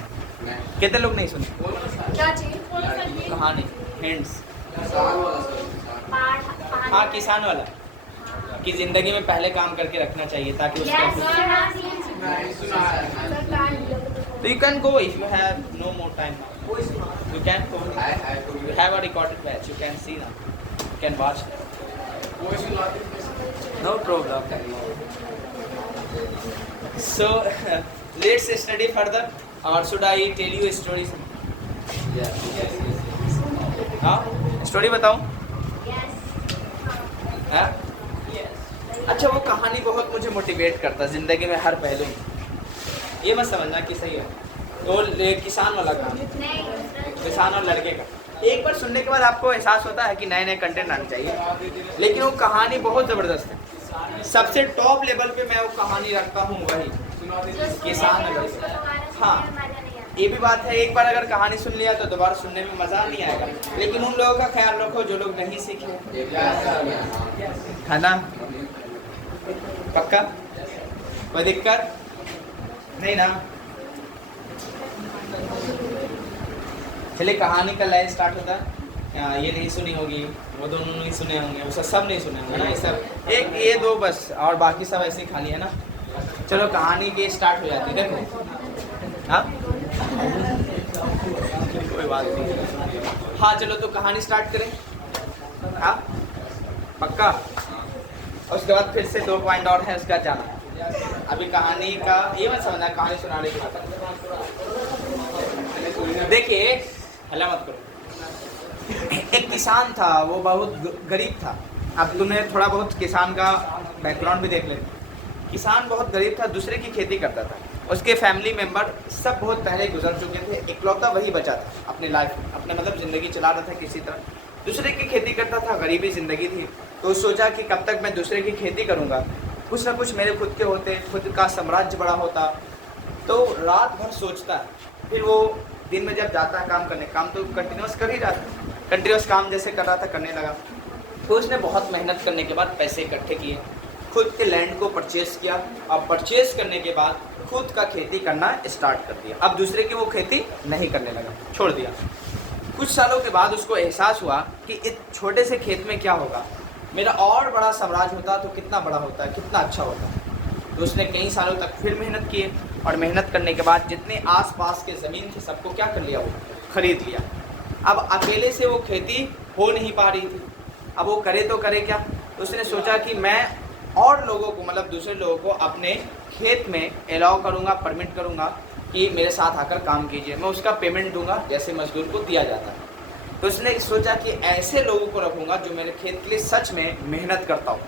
कितने लोग नहीं सुने? क्या चीज? कहानी, हिंट्स। हाँ, किसान वाला, कि जिंदगी में पहले काम करके रखना चाहिए ताकि उसका। So you can go if you have no more time. You can go. You have a recorded batch. You can see now. You can watch. No problem. So let's study further. Or should I tell you a story? हाँ, स्टोरी बताओ। हाँ? अच्छा, वो कहानी बहुत मुझे मोटिवेट करता जिंदगी में हर पहलू में। ये मत समझना कि सही है। तो किसान वाला कहानी, किसान और लड़के का, एक बार सुनने के बाद आपको एहसास होता है कि नए नए कंटेंट आने चाहिए, लेकिन वो कहानी बहुत ज़बरदस्त है। सबसे टॉप लेवल पे मैं वो कहानी रखता हूँ, वही किसान और लड़के। हाँ, ये भी बात है, एक बार अगर कहानी सुन लिया तो दोबारा सुनने में मज़ा नहीं आएगा, लेकिन उन लोगों का ख्याल रखो जो लोग नहीं सीखे, है ना? पक्का? कोई दिक्कत नहीं ना? चलिए, कहानी का लाइन स्टार्ट होता है। ये नहीं सुनी होगी, वो दोनों नहीं सुने होंगे, वो सब नहीं सुने होंगे ना, ये सब एक ये दो बस, और बाकी सब ऐसे ही खाली है ना। चलो, कहानी की स्टार्ट हो जाती है। देखो, हाँ, कोई बात नहीं। हाँ, चलो तो कहानी स्टार्ट करें। हाँ, पक्का? उसके बाद फिर से 2 पॉइंट और है, उसका जाना। अभी कहानी का ये मत समझना, कहानी सुनाने की बात। देखिए, हल्ला मत करो। एक किसान था, वो बहुत गरीब था। अब तुम्हें थोड़ा बहुत किसान का बैकग्राउंड भी देख लेते। किसान बहुत गरीब था, दूसरे की खेती करता था। उसके फैमिली मेंबर सब बहुत पहले गुजर चुके थे, इकलौता वही बचा था अपने लाइफ में, अपने मतलब ज़िंदगी चला रहा था किसी तरह। दूसरे की खेती करता था, गरीबी ज़िंदगी थी, तो सोचा कि कब तक मैं दूसरे की खेती करूँगा, कुछ ना कुछ मेरे खुद के होते, खुद का साम्राज्य बड़ा होता। तो रात भर सोचता है, फिर वो दिन में जब जाता है काम करने, काम तो कंटिन्यूस कर ही रहा था, कंटिन्यूस काम जैसे कर रहा था करने लगा। तो उसने बहुत मेहनत करने के बाद पैसे इकट्ठे किए, खुद के लैंड को परचेस किया, और परचेस करने के बाद खुद का खेती करना स्टार्ट कर दिया। अब दूसरे की वो खेती नहीं करने लगा, छोड़ दिया। कुछ सालों के बाद उसको एहसास हुआ कि इस छोटे से खेत में क्या होगा, मेरा और बड़ा साम्राज्य होता तो कितना बड़ा होता, कितना अच्छा होता। तो उसने कई सालों तक फिर मेहनत किए, और मेहनत करने के बाद जितने आसपास के ज़मीन थे सबको क्या कर लिया, वो खरीद लिया। अब अकेले से वो खेती हो नहीं पा रही थी, अब वो करे तो करे क्या। तो उसने सोचा कि मैं और लोगों को, मतलब दूसरे लोगों को अपने खेत में अलाउ करूँगा, परमिट करूँगा कि मेरे साथ आकर काम कीजिए, मैं उसका पेमेंट दूंगा जैसे मजदूर को दिया जाता है। तो उसने सोचा कि ऐसे लोगों को रखूँगा जो मेरे खेत के लिए सच में मेहनत करता हूँ,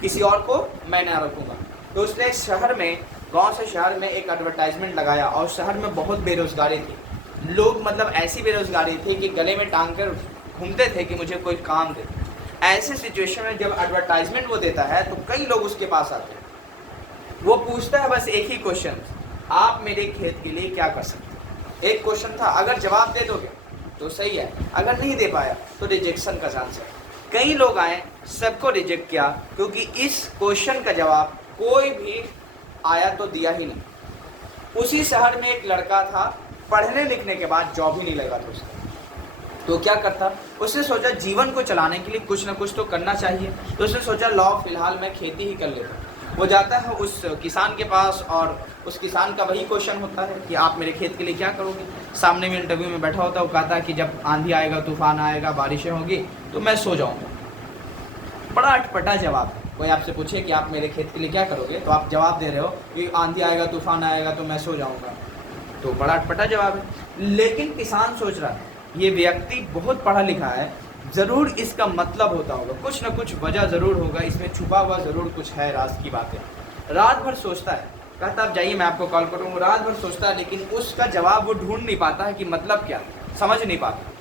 किसी और को मैं ना रखूँगा। तो उसने शहर में, गांव से शहर में एक एडवर्टाइजमेंट लगाया, और शहर में बहुत बेरोजगारी थी, लोग मतलब ऐसी बेरोजगारी थी कि गले में टांग कर घूमते थे कि मुझे कोई काम दे। ऐसे सिचुएशन में जब एडवर्टाइजमेंट वो देता है तो कई लोग उसके पास आते हैं। वो पूछता है बस एक ही क्वेश्चन, आप मेरे खेत के लिए क्या कर सकते हैं। एक क्वेश्चन था, अगर जवाब दे दोगे तो सही है, अगर नहीं दे पाया तो रिजेक्शन का चांस है। कई लोग आए, सबको रिजेक्ट किया, क्योंकि इस क्वेश्चन का जवाब कोई भी आया तो दिया ही नहीं। उसी शहर में एक लड़का था, पढ़ने लिखने के बाद जॉब ही नहीं लगा था उसका, तो क्या करता, उसने सोचा जीवन को चलाने के लिए कुछ ना कुछ तो करना चाहिए। तो उसने सोचा लॉ फिलहाल मैं खेती ही कर लेता हूँ। वो जाता है उस किसान के पास और उस किसान का वही क्वेश्चन होता है कि आप मेरे खेत के लिए क्या करोगे। सामने में इंटरव्यू में बैठा होता है, वो कहता है कि जब आंधी आएगा, तूफान आएगा, बारिशें होगी तो मैं सो जाऊँगा। बड़ा अटपटा जवाब है। कोई आपसे पूछे कि आप मेरे खेत के लिए क्या करोगे, तो आप जवाब दे रहे हो कि आंधी आएगा, तूफान आएगा तो मैं सो जाऊँगा, तो बड़ा अटपटा जवाब है। लेकिन किसान सोच रहा है ये व्यक्ति बहुत पढ़ा लिखा है, ज़रूर इसका मतलब होता होगा, कुछ ना कुछ वजह ज़रूर होगा, इसमें छुपा हुआ ज़रूर कुछ है, राज की बात है। रात भर सोचता है, कहता आप जाइए मैं आपको कॉल करूँगा। रात भर सोचता है लेकिन उसका जवाब वो ढूंढ नहीं पाता है कि मतलब क्या, समझ नहीं पाता।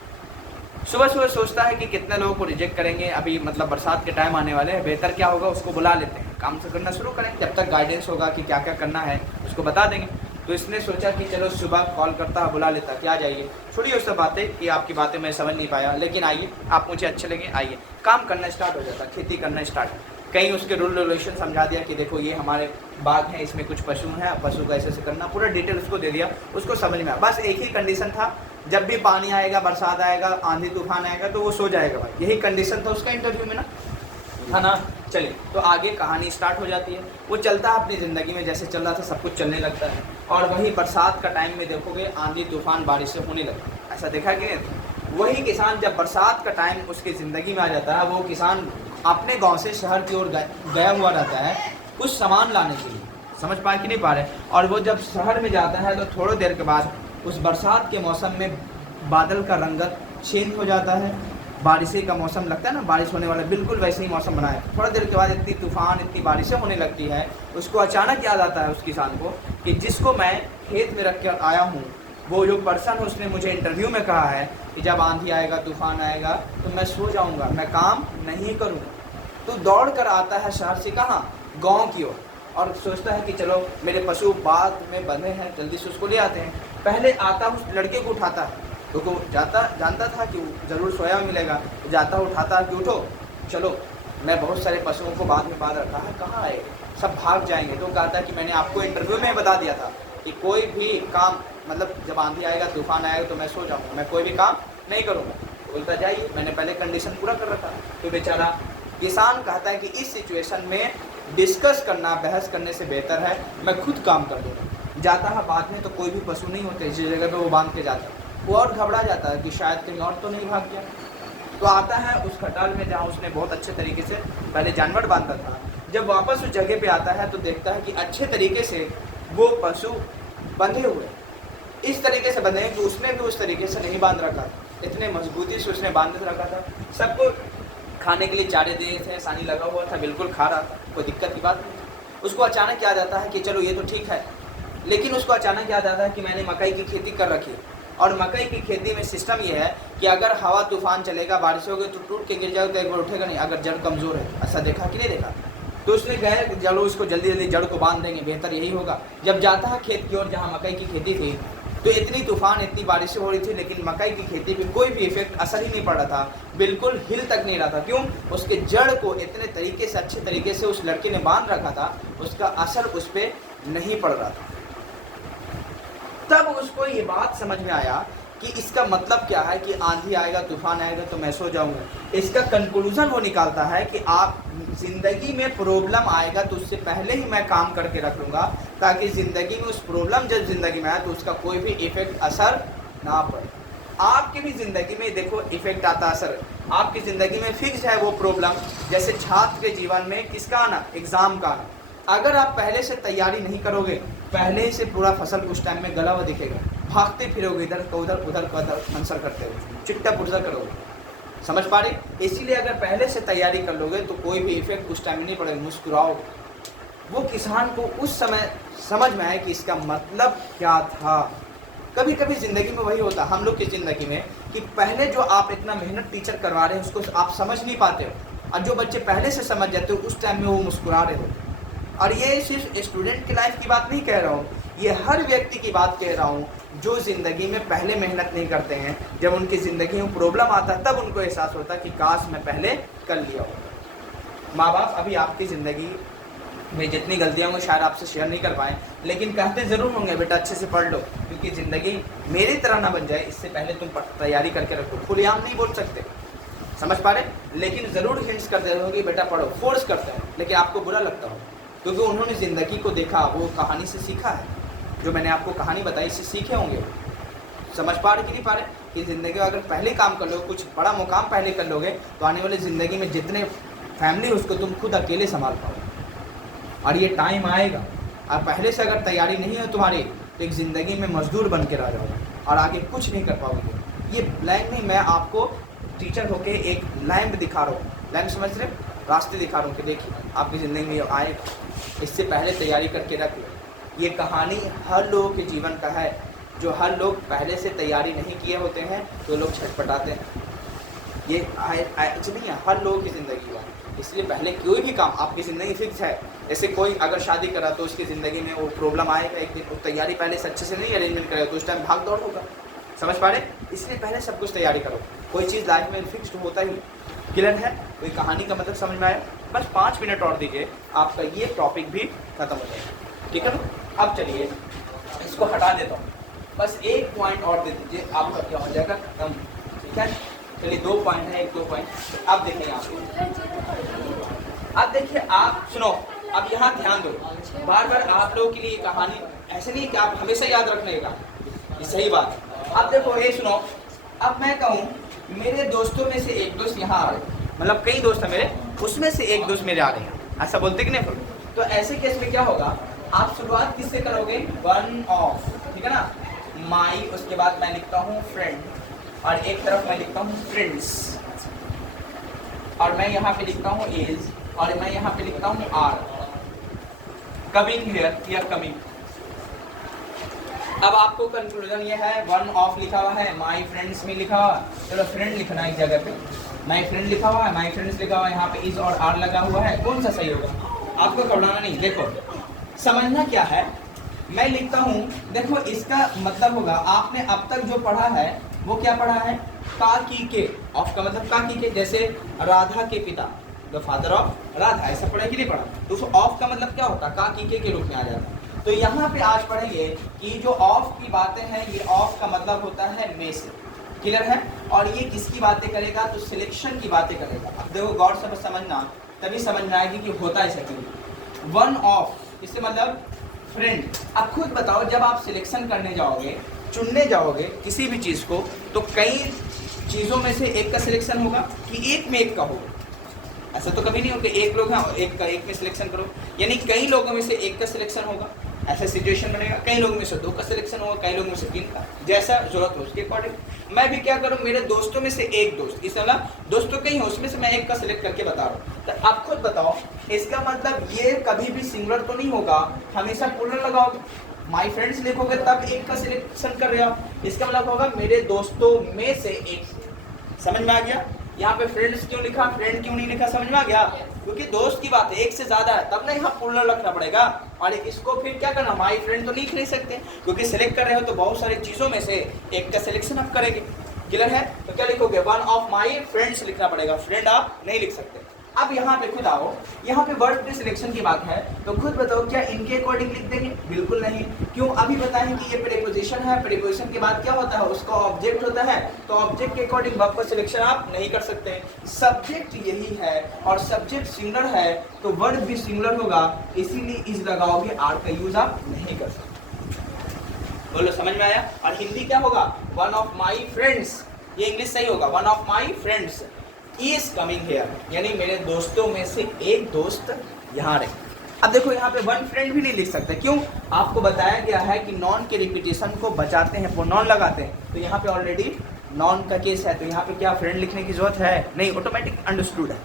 सुबह सुबह सोचता है कि कितने लोगों को रिजेक्ट करेंगे, अभी मतलब बरसात के टाइम आने वाले हैं, बेहतर क्या होगा उसको बुला लेते हैं, काम से करना शुरू करें, जब तक गाइडेंस होगा कि क्या क्या करना है उसको बता देंगे। तो इसने सोचा कि चलो सुबह कॉल करता, बुला लेता, क्या जाइए, छोड़िए उससे बातें कि आपकी बातें मैं समझ नहीं पाया, लेकिन आइए आप मुझे अच्छे लगे, आइए। काम करना स्टार्ट हो जाता, खेती करना स्टार्ट। कहीं उसके रूल रेगुलेशन समझा दिया कि देखो ये हमारे बाग हैं, इसमें कुछ पशु हैं, पशु का ऐसे करना, पूरा डिटेल उसको दे दिया, उसको समझ में आया। बस एक ही कंडीशन था, जब भी पानी आएगा, बरसात आएगा, आंधी तूफान आएगा तो वो सो जाएगा भाई, यही कंडीशन था उसका इंटरव्यू में ना, था ना। चलिए तो आगे कहानी स्टार्ट हो जाती है। वो चलता है अपनी ज़िंदगी में, जैसे चल रहा था सब कुछ चलने लगता है। और वही बरसात का टाइम में देखोगे आंधी तूफान बारिशें होने लगती है, ऐसा देखा कि नहीं। वही किसान जब बरसात का टाइम उसकी ज़िंदगी में आ जाता है, वो किसान अपने गाँव से शहर की ओर गया हुआ रहता है कुछ सामान लाने के लिए, समझ पा कि नहीं पा रहे। और वो जब शहर में जाता है तो थोड़ी देर के बाद उस बरसात के मौसम में बादल का रंगत चेंज हो जाता है, बारिशें का मौसम लगता है ना, बारिश होने वाला, बिल्कुल वैसे ही मौसम बना है। थोड़ा देर के बाद इतनी तूफान, इतनी बारिशें होने लगती है, उसको अचानक याद आता है उस किसान को कि जिसको मैं खेत में रख कर आया हूँ, वो जो पर्सन उसने मुझे इंटरव्यू में कहा है कि जब आंधी आएगा, तूफान आएगा तो मैं सो जाऊँगा, मैं काम नहीं करूँगा। तो दौड़ कर आता है शहर से, कहाँ, गाँव की ओर, और सोचता है कि चलो मेरे पशु बाग में बंधे हैं, जल्दी से उसको ले आते हैं। पहले आता उस लड़के को उठाता है, तो वो जानता था कि ज़रूर सोया हुआ मिलेगा, तो जाता उठाता कि उठो चलो, मैं बहुत सारे पशुओं को बाद में बांध रखा है, कहाँ आए, सब भाग जाएंगे। तो कहता है कि मैंने आपको इंटरव्यू में बता दिया था कि कोई भी काम, मतलब जब आंधी आएगा, तूफान आएगा तो मैं सो जाऊँगा, मैं कोई भी काम नहीं करूँगा। बोलता जाइए, मैंने पहले कंडीशन पूरा कर रखा। तो बेचारा किसान कहता है कि इस सिचुएशन में डिस्कस करना, बहस करने से बेहतर है मैं खुद काम कर दूँगा। जाता है, बाद में तो कोई भी पशु नहीं होते इस जगह पे वो बांध के जाता है। वो और घबरा जाता है कि शायद कहीं और तो नहीं भाग गया। तो आता है उस खटाल में जहाँ उसने बहुत अच्छे तरीके से पहले जानवर बांधा था। जब वापस उस जगह पे आता है तो देखता है कि अच्छे तरीके से वो पशु बंधे हुए, इस तरीके से बंधे हैं कि उसने भी उस तरीके से नहीं बांध रखा था, इतने मजबूती से उसने बांध रखा था। सबको खाने के लिए चारे दिए थे, सानी लगा हुआ था, बिल्कुल खा रहा था, कोई दिक्कत की बात नहीं। उसको अचानक याद आता है कि चलो ये तो ठीक है, लेकिन उसको अचानक याद आता है कि मैंने मकई की खेती कर रखी है, और मकई की खेती में सिस्टम ये है कि अगर हवा तूफान चलेगा, बारिश होगी तो टूट के गिर जाएगा तो एक बार उठेगा नहीं, अगर जड़ कमज़ोर है। ऐसा देखा कि नहीं देखा। तो उसने कहा कि चलो उसको जल्दी जल्दी जड़ को बांध देंगे, बेहतर यही होगा। जब जाता है खेत की ओर जहाँ मकई की खेती थी, तो इतनी तूफान, इतनी बारिशें हो रही थी, लेकिन मकई की खेती पे कोई भी इफेक्ट, असर ही नहीं पड़ रहा था, बिल्कुल हिल तक नहीं रहा था। क्यों? उसके जड़ को इतने तरीके से, अच्छे तरीके से उस लड़के ने बांध रखा था, उसका असर उस पर नहीं पड़ रहा था। तब उसको ये बात समझ में आया कि इसका मतलब क्या है कि आंधी आएगा, तूफान आएगा तो मैं सो जाऊंगा। इसका कंक्लूजन वो निकालता है कि आप ज़िंदगी में प्रॉब्लम आएगा तो उससे पहले ही मैं काम करके रख लूँगा, ताकि ज़िंदगी में उस प्रॉब्लम जब ज़िंदगी में आए तो उसका कोई भी इफेक्ट, असर ना पड़े। आपकी भी ज़िंदगी में देखो इफेक्ट आता, असर आपकी ज़िंदगी में फिक्स है वो प्रॉब्लम। जैसे छात्र के जीवन में किसका आना, एग्ज़ाम का आना। अगर आप पहले से तैयारी नहीं करोगे, पहले से पूरा फसल उस टाइम में गला हुआ दिखेगा, भागते फिरोगे इधर का उधर, उधर का उधर, आंसर करते हो, चिट्टा पुर्जा करोगे। समझ पा रहे? इसीलिए अगर पहले से तैयारी कर लोगे तो कोई भी इफेक्ट उस टाइम में नहीं पड़ेगा, मुस्कुराओगे। वो किसान को उस समय समझ में आया कि इसका मतलब क्या था। कभी कभी ज़िंदगी में वही होता है, हम लोग की ज़िंदगी में, कि पहले जो आप इतना मेहनत टीचर करवा रहे हैं उसको आप समझ नहीं पाते हो, और जो बच्चे पहले से समझ जाते हो उस टाइम में वो मुस्कुरा रहे हो। और ये सिर्फ स्टूडेंट की लाइफ की बात नहीं कह रहा हूँ, ये हर व्यक्ति की बात कह रहा हूँ जो ज़िंदगी में पहले मेहनत नहीं करते हैं। जब उनकी ज़िंदगी में प्रॉब्लम आता है तब उनको एहसास होता है कि काश मैं पहले कर लिया होता। माँ बाप अभी आपकी ज़िंदगी में जितनी गलतियाँ होंगी शायद आपसे शेयर नहीं कर पाएँ, लेकिन कहते ज़रूर होंगे बेटा अच्छे से पढ़ लो, क्योंकि ज़िंदगी मेरी तरह ना बन जाए इससे पहले तुम तैयारी करके रखो। खुलेआम नहीं बोल सकते, समझ पा रहे, लेकिन ज़रूर हिंट्स करते रहो कि बेटा पढ़ो, फोर्स करते हैं, लेकिन आपको बुरा लगता हो क्योंकि उन्होंने ज़िंदगी को देखा, वो कहानी से सीखा है। जो मैंने आपको कहानी बताई इससे सीखे होंगे। समझ पा रहे कि नहीं पा रहे कि ज़िंदगी में अगर पहले काम कर लो, कुछ बड़ा मुकाम पहले कर लोगे तो आने वाली ज़िंदगी में जितने फैमिली उसको तुम खुद अकेले संभाल पाओगे। और ये टाइम आएगा, और पहले से अगर तैयारी नहीं है तुम्हारी तो एक ज़िंदगी में मजदूर बन के रह जाओगे और आगे कुछ नहीं कर पाओगे। ये ब्लैंक नहीं, मैं आपको टीचर होके एक लैंप दिखा रहा हूँ, लैंप समझ रहे, रास्ते दिखा रहा हूँ कि देखिए आपकी ज़िंदगी में आएगा, इससे पहले तैयारी करके रख लो। ये कहानी हर लोगों के जीवन का है, जो हर लोग पहले से तैयारी नहीं किए होते हैं तो लोग छटपटाते हैं। ये नहीं है, हर लोगों की ज़िंदगी है। इसलिए पहले कोई भी काम, आपकी ज़िंदगी फिक्स है, जैसे कोई अगर शादी करा तो उसकी ज़िंदगी में वो प्रॉब्लम आएगा एक दिन, वो तैयारी पहले से अच्छे से नहीं अरेंजमेंट करेगा तो उस टाइम भाग दौड़ होगा। समझ पा रहे, इसलिए पहले सब कुछ तैयारी करो। कोई चीज़ लाइफ में फिक्स्ड होता ही। क्लियर है? कोई कहानी का मतलब समझ में आया? बस 5 मिनट और दीजिए, आपका ये टॉपिक भी खत्म हो जाएगा। ठीक है ना? अब चलिए इसको हटा देता हूँ, बस एक पॉइंट और दे दीजिए, आपका क्या हो जाएगा खत्म। ठीक है, चलिए 2 पॉइंट है, 1-2 पॉइंट। अब देखिए अब देखिए, आप सुनो, अब यहाँ ध्यान दो। बार बार आप लोगों के लिए कहानी ऐसे नहीं कि आप हमेशा याद रखने का, ये सही बात है। अब देखो ये सुनो, अब मैं कहूँ मेरे दोस्तों में से एक दोस्त यहाँ आ रहे, मतलब कई दोस्त हैं मेरे, उसमें से एक दोस्त मेरे आ रहे हैं, ऐसा बोलते कि नहीं? तो ऐसे केस में क्या होगा, आप शुरुआत किससे करोगे? वन ऑफ, ठीक है ना, माई, उसके बाद मैं लिखता हूँ फ्रेंड, और एक तरफ मैं लिखता हूँ फ्रेंड्स, और मैं यहाँ पे लिखता हूँ इज, और मैं यहाँ पे लिखता हूँ आर। कमिंग हियर या कमिंग। अब आपको कंक्लूजन ये है, वन ऑफ लिखा हुआ है, माई फ्रेंड्स में लिखा हुआ है, चलो फ्रेंड लिखना एक जगह पे, माई फ्रेंड लिखा हुआ है, माई फ्रेंड्स लिखा हुआ है, यहाँ पे इज और आर लगा हुआ है, कौन सा सही होगा? आपको घबराना नहीं, देखो समझना क्या है, मैं लिखता हूँ, देखो इसका मतलब होगा, आपने अब तक जो पढ़ा है वो क्या पढ़ा है? का की के, ऑफ का मतलब का की के, जैसे राधा के पिता, द फादर ऑफ राधा, ऐसा पढ़ा कि नहीं पढ़ा? तो ऑफ का मतलब क्या होता है? का की के रूप में आ जाता है। तो यहाँ पे आज पढ़ेंगे कि जो ऑफ की बातें हैं, ये ऑफ का मतलब होता है में से। क्लियर है? और ये किसकी बातें करेगा? तो सिलेक्शन की बातें करेगा। अब देखो गौर से समझना, तभी समझ में आएगी कि होता है सेकंड। वन ऑफ इससे मतलब फ्रेंड। अब खुद बताओ, जब आप सिलेक्शन करने जाओगे, चुनने जाओगे किसी भी चीज़ को, तो कई चीज़ों में से एक का सिलेक्शन होगा कि एक में एक का होगा? ऐसा तो कभी नहीं हो कि एक लोग हैं एक का एक में सिलेक्शन करो, यानी कई लोगों में से एक का सिलेक्शन होगा, ऐसा सिचुएशन बनेगा। कई लोगों में से 2 का सिलेक्शन होगा, कई लोगों में से 3 का, जैसा जरूरत हो उसके अकॉर्डिंग। मैं भी क्या करूँ, मेरे दोस्तों में से एक दोस्त, इस वाला दोस्तों कई हो, उसमें से मैं एक का सिलेक्ट करके बता रहा हूँ। तो आप खुद बताओ, इसका मतलब ये कभी भी सिंगुलर तो नहीं होगा, हमेशा प्लूरल लगाओगे। माई फ्रेंड्स लिखोगे तब एक का सिलेक्शन कर रहे हो, इसका मतलब होगा मेरे दोस्तों में से एक। समझ में आ गया? यहाँ पे फ्रेंड्स क्यों लिखा, फ्रेंड क्यों नहीं लिखा? समझ में आ गया? क्योंकि दोस्त की बात है, एक से ज्यादा है, तब ना यहाँ प्लूरल रखना पड़ेगा। और इसको फिर क्या करना, माई फ्रेंड तो लिख नहीं सकते, क्योंकि सिलेक्ट कर रहे हो तो बहुत सारी चीजों में से एक का सिलेक्शन आप करेंगे। क्लियर है? तो क्या लिखोगे? वन ऑफ माई फ्रेंड्स लिखना पड़ेगा, फ्रेंड आप नहीं लिख सकते। अब यहाँ पे खुद आओ, यहाँ पे वर्ड पे सिलेक्शन की बात है, तो खुद बताओ क्या इनके अकॉर्डिंग लिख देंगे? बिल्कुल नहीं। क्यों? अभी बताएं कि ये प्रीपोजिशन है, प्रीपोजिशन के बाद क्या होता है, उसका ऑब्जेक्ट होता है, तो ऑब्जेक्ट के अकॉर्डिंग वर्ब का सिलेक्शन आप नहीं कर सकते। सब्जेक्ट यही है, और सब्जेक्ट सिंगुलर है तो वर्ड भी सिंगुलर होगा, इसीलिए इज लगाओगे, आर का यूज आप नहीं कर सकते। बोलो समझ में आया? और हिंदी क्या होगा? वन ऑफ माई फ्रेंड्स, ये इंग्लिश सही होगा, one of my friends is coming here, यानी मेरे दोस्तों में से एक दोस्त यहाँ रहे। अब देखो यहाँ पे वन फ्रेंड भी नहीं लिख सकते, क्यों? आपको बताया गया है कि नॉन के रिपीटेशन को बचाते हैं, प्रोनाउन लगाते हैं, तो यहाँ पे ऑलरेडी नॉन का केस है, तो यहाँ पे क्या फ्रेंड लिखने की जरूरत है? नहीं, ऑटोमेटिक अंडरस्टूड है।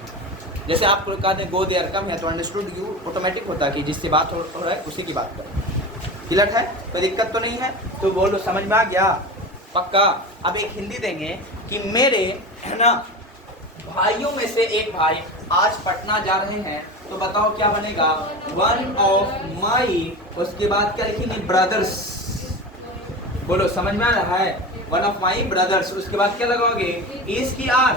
जैसे आप कहते हैं गो देयर कम है, तो अंडरस्टूड यू ऑटोमेटिक होता है कि जिससे बात हो रहा है उसी की बात करें। क्लियर है? कोई दिक्कत तो नहीं है? तो बोलो समझ में आ गया? पक्का? अब एक हिंदी देंगे कि मेरे है ना भाइयों में से एक भाई आज पटना जा रहे हैं, तो बताओ क्या बनेगा? वन ऑफ माई, उसके बाद क्या लिखेंगे? ब्रदर्स। बोलो समझ में आ रहा है? वन ऑफ माई ब्रदर्स, उसके बाद क्या लगाओगे? इज की आर,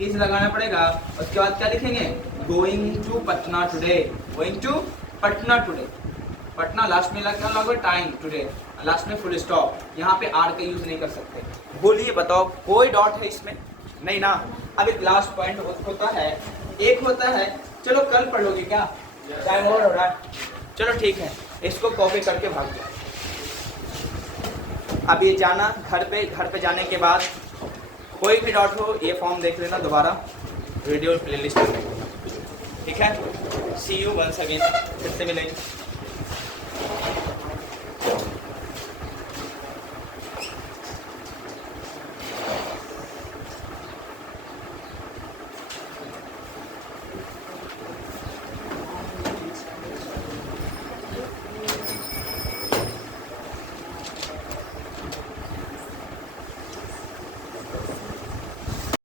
इज लगाना पड़ेगा। उसके बाद क्या लिखेंगे? Going to Patna today, going to Patna today. Patna last में लगाओगे टाइम, टुडे लास्ट में फुल स्टॉप, यहाँ पे आर का यूज नहीं कर सकते। बोलिए बताओ कोई डॉट है इसमें? नहीं ना। अब एक लास्ट पॉइंट होता है, एक होता है, चलो कल पढ़ लोगे क्या? टाइम ओवर हो रहा है, चलो ठीक है, इसको कॉपी करके भाग जाओ। अब ये जाना घर पे जाने के बाद कोई भी डॉट हो ये फॉर्म देख लेना दोबारा वीडियो प्लेलिस्ट में, ठीक है? सी यू वंस अगेन, फिर से मिलेंगे।